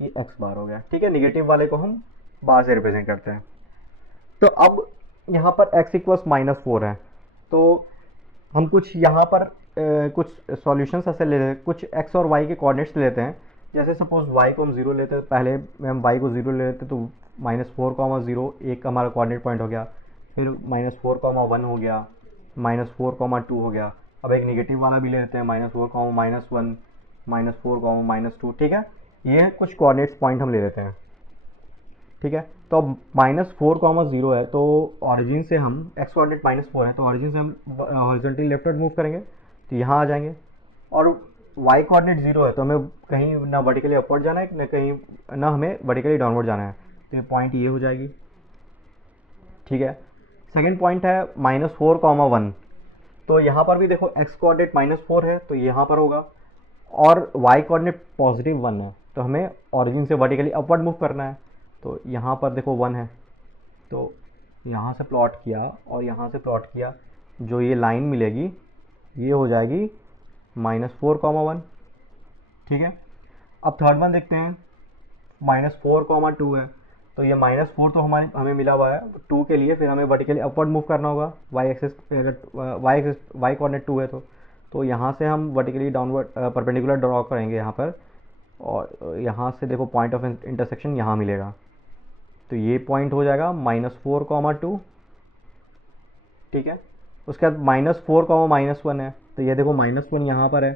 ये x बार हो गया, ठीक है। निगेटिव वाले को हम बार से रिप्रेजेंट करते हैं। तो अब यहाँ पर x इक्वल्स -4 है, तो हम कुछ यहाँ पर कुछ सॉल्यूशंस ऐसे ले लेते हैं, कुछ x और y के कोऑर्डिनेट्स लेते हैं। जैसे सपोज y को हम 0 लेते हैं, पहले में हम y को 0 ले लेते तो -4, 0 एक हमारा कोऑर्डिनेट पॉइंट हो गया, फिर -4, 1 हो गया, -4, 2 हो गया। अब एक निगेटिव वाला भी ले लेते हैं, -4, -1 -4, -2, ठीक है। ये कुछ कोऑर्डिनेट्स पॉइंट हम ले लेते हैं, ठीक है। तो अब -4, 0 है, तो ऑरिजिन से हम x कोऑर्डिनेट -4 है, तो ऑरिजिन से हम हॉरिजॉन्टली लेफ्टवर्ड मूव करेंगे तो यहाँ आ जाएंगे। और y कोऑर्डिनेट 0 है, तो हमें कहीं ना वर्टिकली अपवर्ड जाना है, ना कहीं ना हमें वर्टिकली डाउनवर्ड जाना है, तो ये पॉइंट ये हो जाएगी, ठीक है। सेकेंड पॉइंट है -4, 1, तो यहाँ पर भी देखो x कोऑर्डिनेट -4 है, तो यहाँ पर होगा, और y कोऑर्डिनेट +1 है, तो हमें ऑरिजिन से वर्टिकली अपवर्ड मूव करना है। तो यहाँ पर देखो 1 है, तो यहाँ से प्लॉट किया और यहाँ से प्लॉट किया, जो ये लाइन मिलेगी ये हो जाएगी -4, 1, ठीक है। अब थर्ड वन देखते हैं, -4, 2 है, तो ये -4 तो हमें मिला हुआ है 2 के लिए, फिर हमें वर्टिकली अपवर्ड मूव करना होगा y एक्सिस, अगर y कोऑर्डिनेट 2 है तो यहाँ से हम वर्टिकली डाउनवर्ड परपेंडिकुलर ड्रॉ करेंगे यहाँ पर, और यहाँ से देखो पॉइंट ऑफ इंटरसेक्शन यहाँ मिलेगा, तो ये पॉइंट हो जाएगा -4, 2, ठीक है। उसके बाद -4, -1 है, तो ये देखो -1 यहाँ पर है,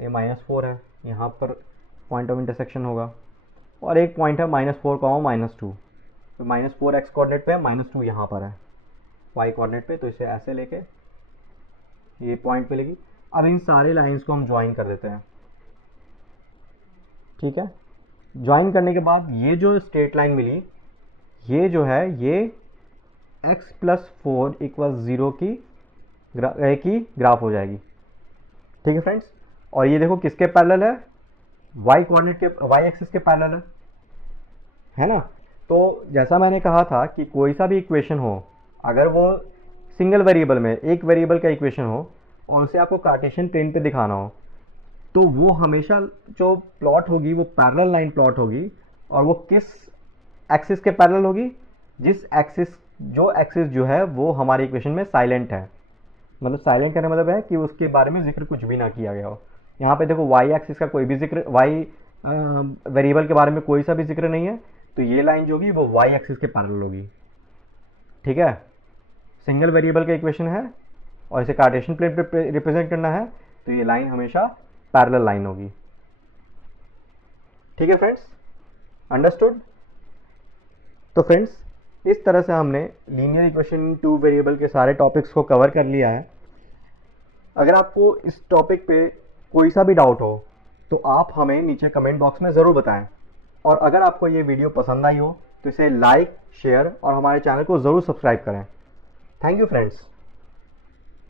ये -4 है, यहाँ पर पॉइंट ऑफ इंटरसेक्शन होगा, और एक पॉइंट है -4, -2, तो -4 x कोऑर्डिनेट पे है, -2 यहाँ पर है y कोऑर्डिनेट पे, तो इसे ऐसे लेके ये पॉइंट पे लेगी। अब इन सारे लाइंस को हम ज्वाइन कर देते हैं, ठीक है। ज्वाइन करने के बाद ये जो स्ट्रेट लाइन मिली, ये जो है ये x + 4 = 0 की ग्राफ हो जाएगी, ठीक है फ्रेंड्स। और ये देखो किसके पैरेलल है, y कोऑर्डिनेट के, y एक्सिस के पैरेलल है ना। तो जैसा मैंने कहा था कि कोई सा भी इक्वेशन हो, अगर वो सिंगल वेरिएबल में एक वेरिएबल का इक्वेशन हो और उसे आपको कार्टेशियन प्लेन पे दिखाना हो, तो वो हमेशा जो प्लॉट होगी वो पैरेलल लाइन प्लॉट होगी, और वो किस एक्सिस के पैरेलल होगी, जिस एक्सिस जो है वो हमारी इक्वेशन में साइलेंट है। मतलब साइलेंट करने मतलब है कि उसके बारे में जिक्र कुछ भी ना किया गया हो। यहाँ पे देखो y एक्सिस का कोई भी जिक्र, y वेरिएबल के बारे में कोई सा भी जिक्र नहीं है, तो ये लाइन जो होगी वो y एक्सिस के पैरेलल होगी, ठीक है। सिंगल वेरिएबल का इक्वेशन है और इसे कार्टेशियन प्लेन पे रिप्रेजेंट करना है, तो ये लाइन हमेशा पैरेलल लाइन होगी, ठीक है फ्रेंड्स, अंडरस्टूड। तो फ्रेंड्स इस तरह से हमने लीनियर इक्वेशन 2 वेरिएबल के सारे टॉपिक्स को कवर कर लिया है। अगर आपको इस टॉपिक पे कोई सा भी डाउट हो तो आप हमें नीचे कमेंट बॉक्स में ज़रूर बताएं, और अगर आपको ये वीडियो पसंद आई हो तो इसे लाइक, शेयर और हमारे चैनल को ज़रूर सब्सक्राइब करें। Thank you friends.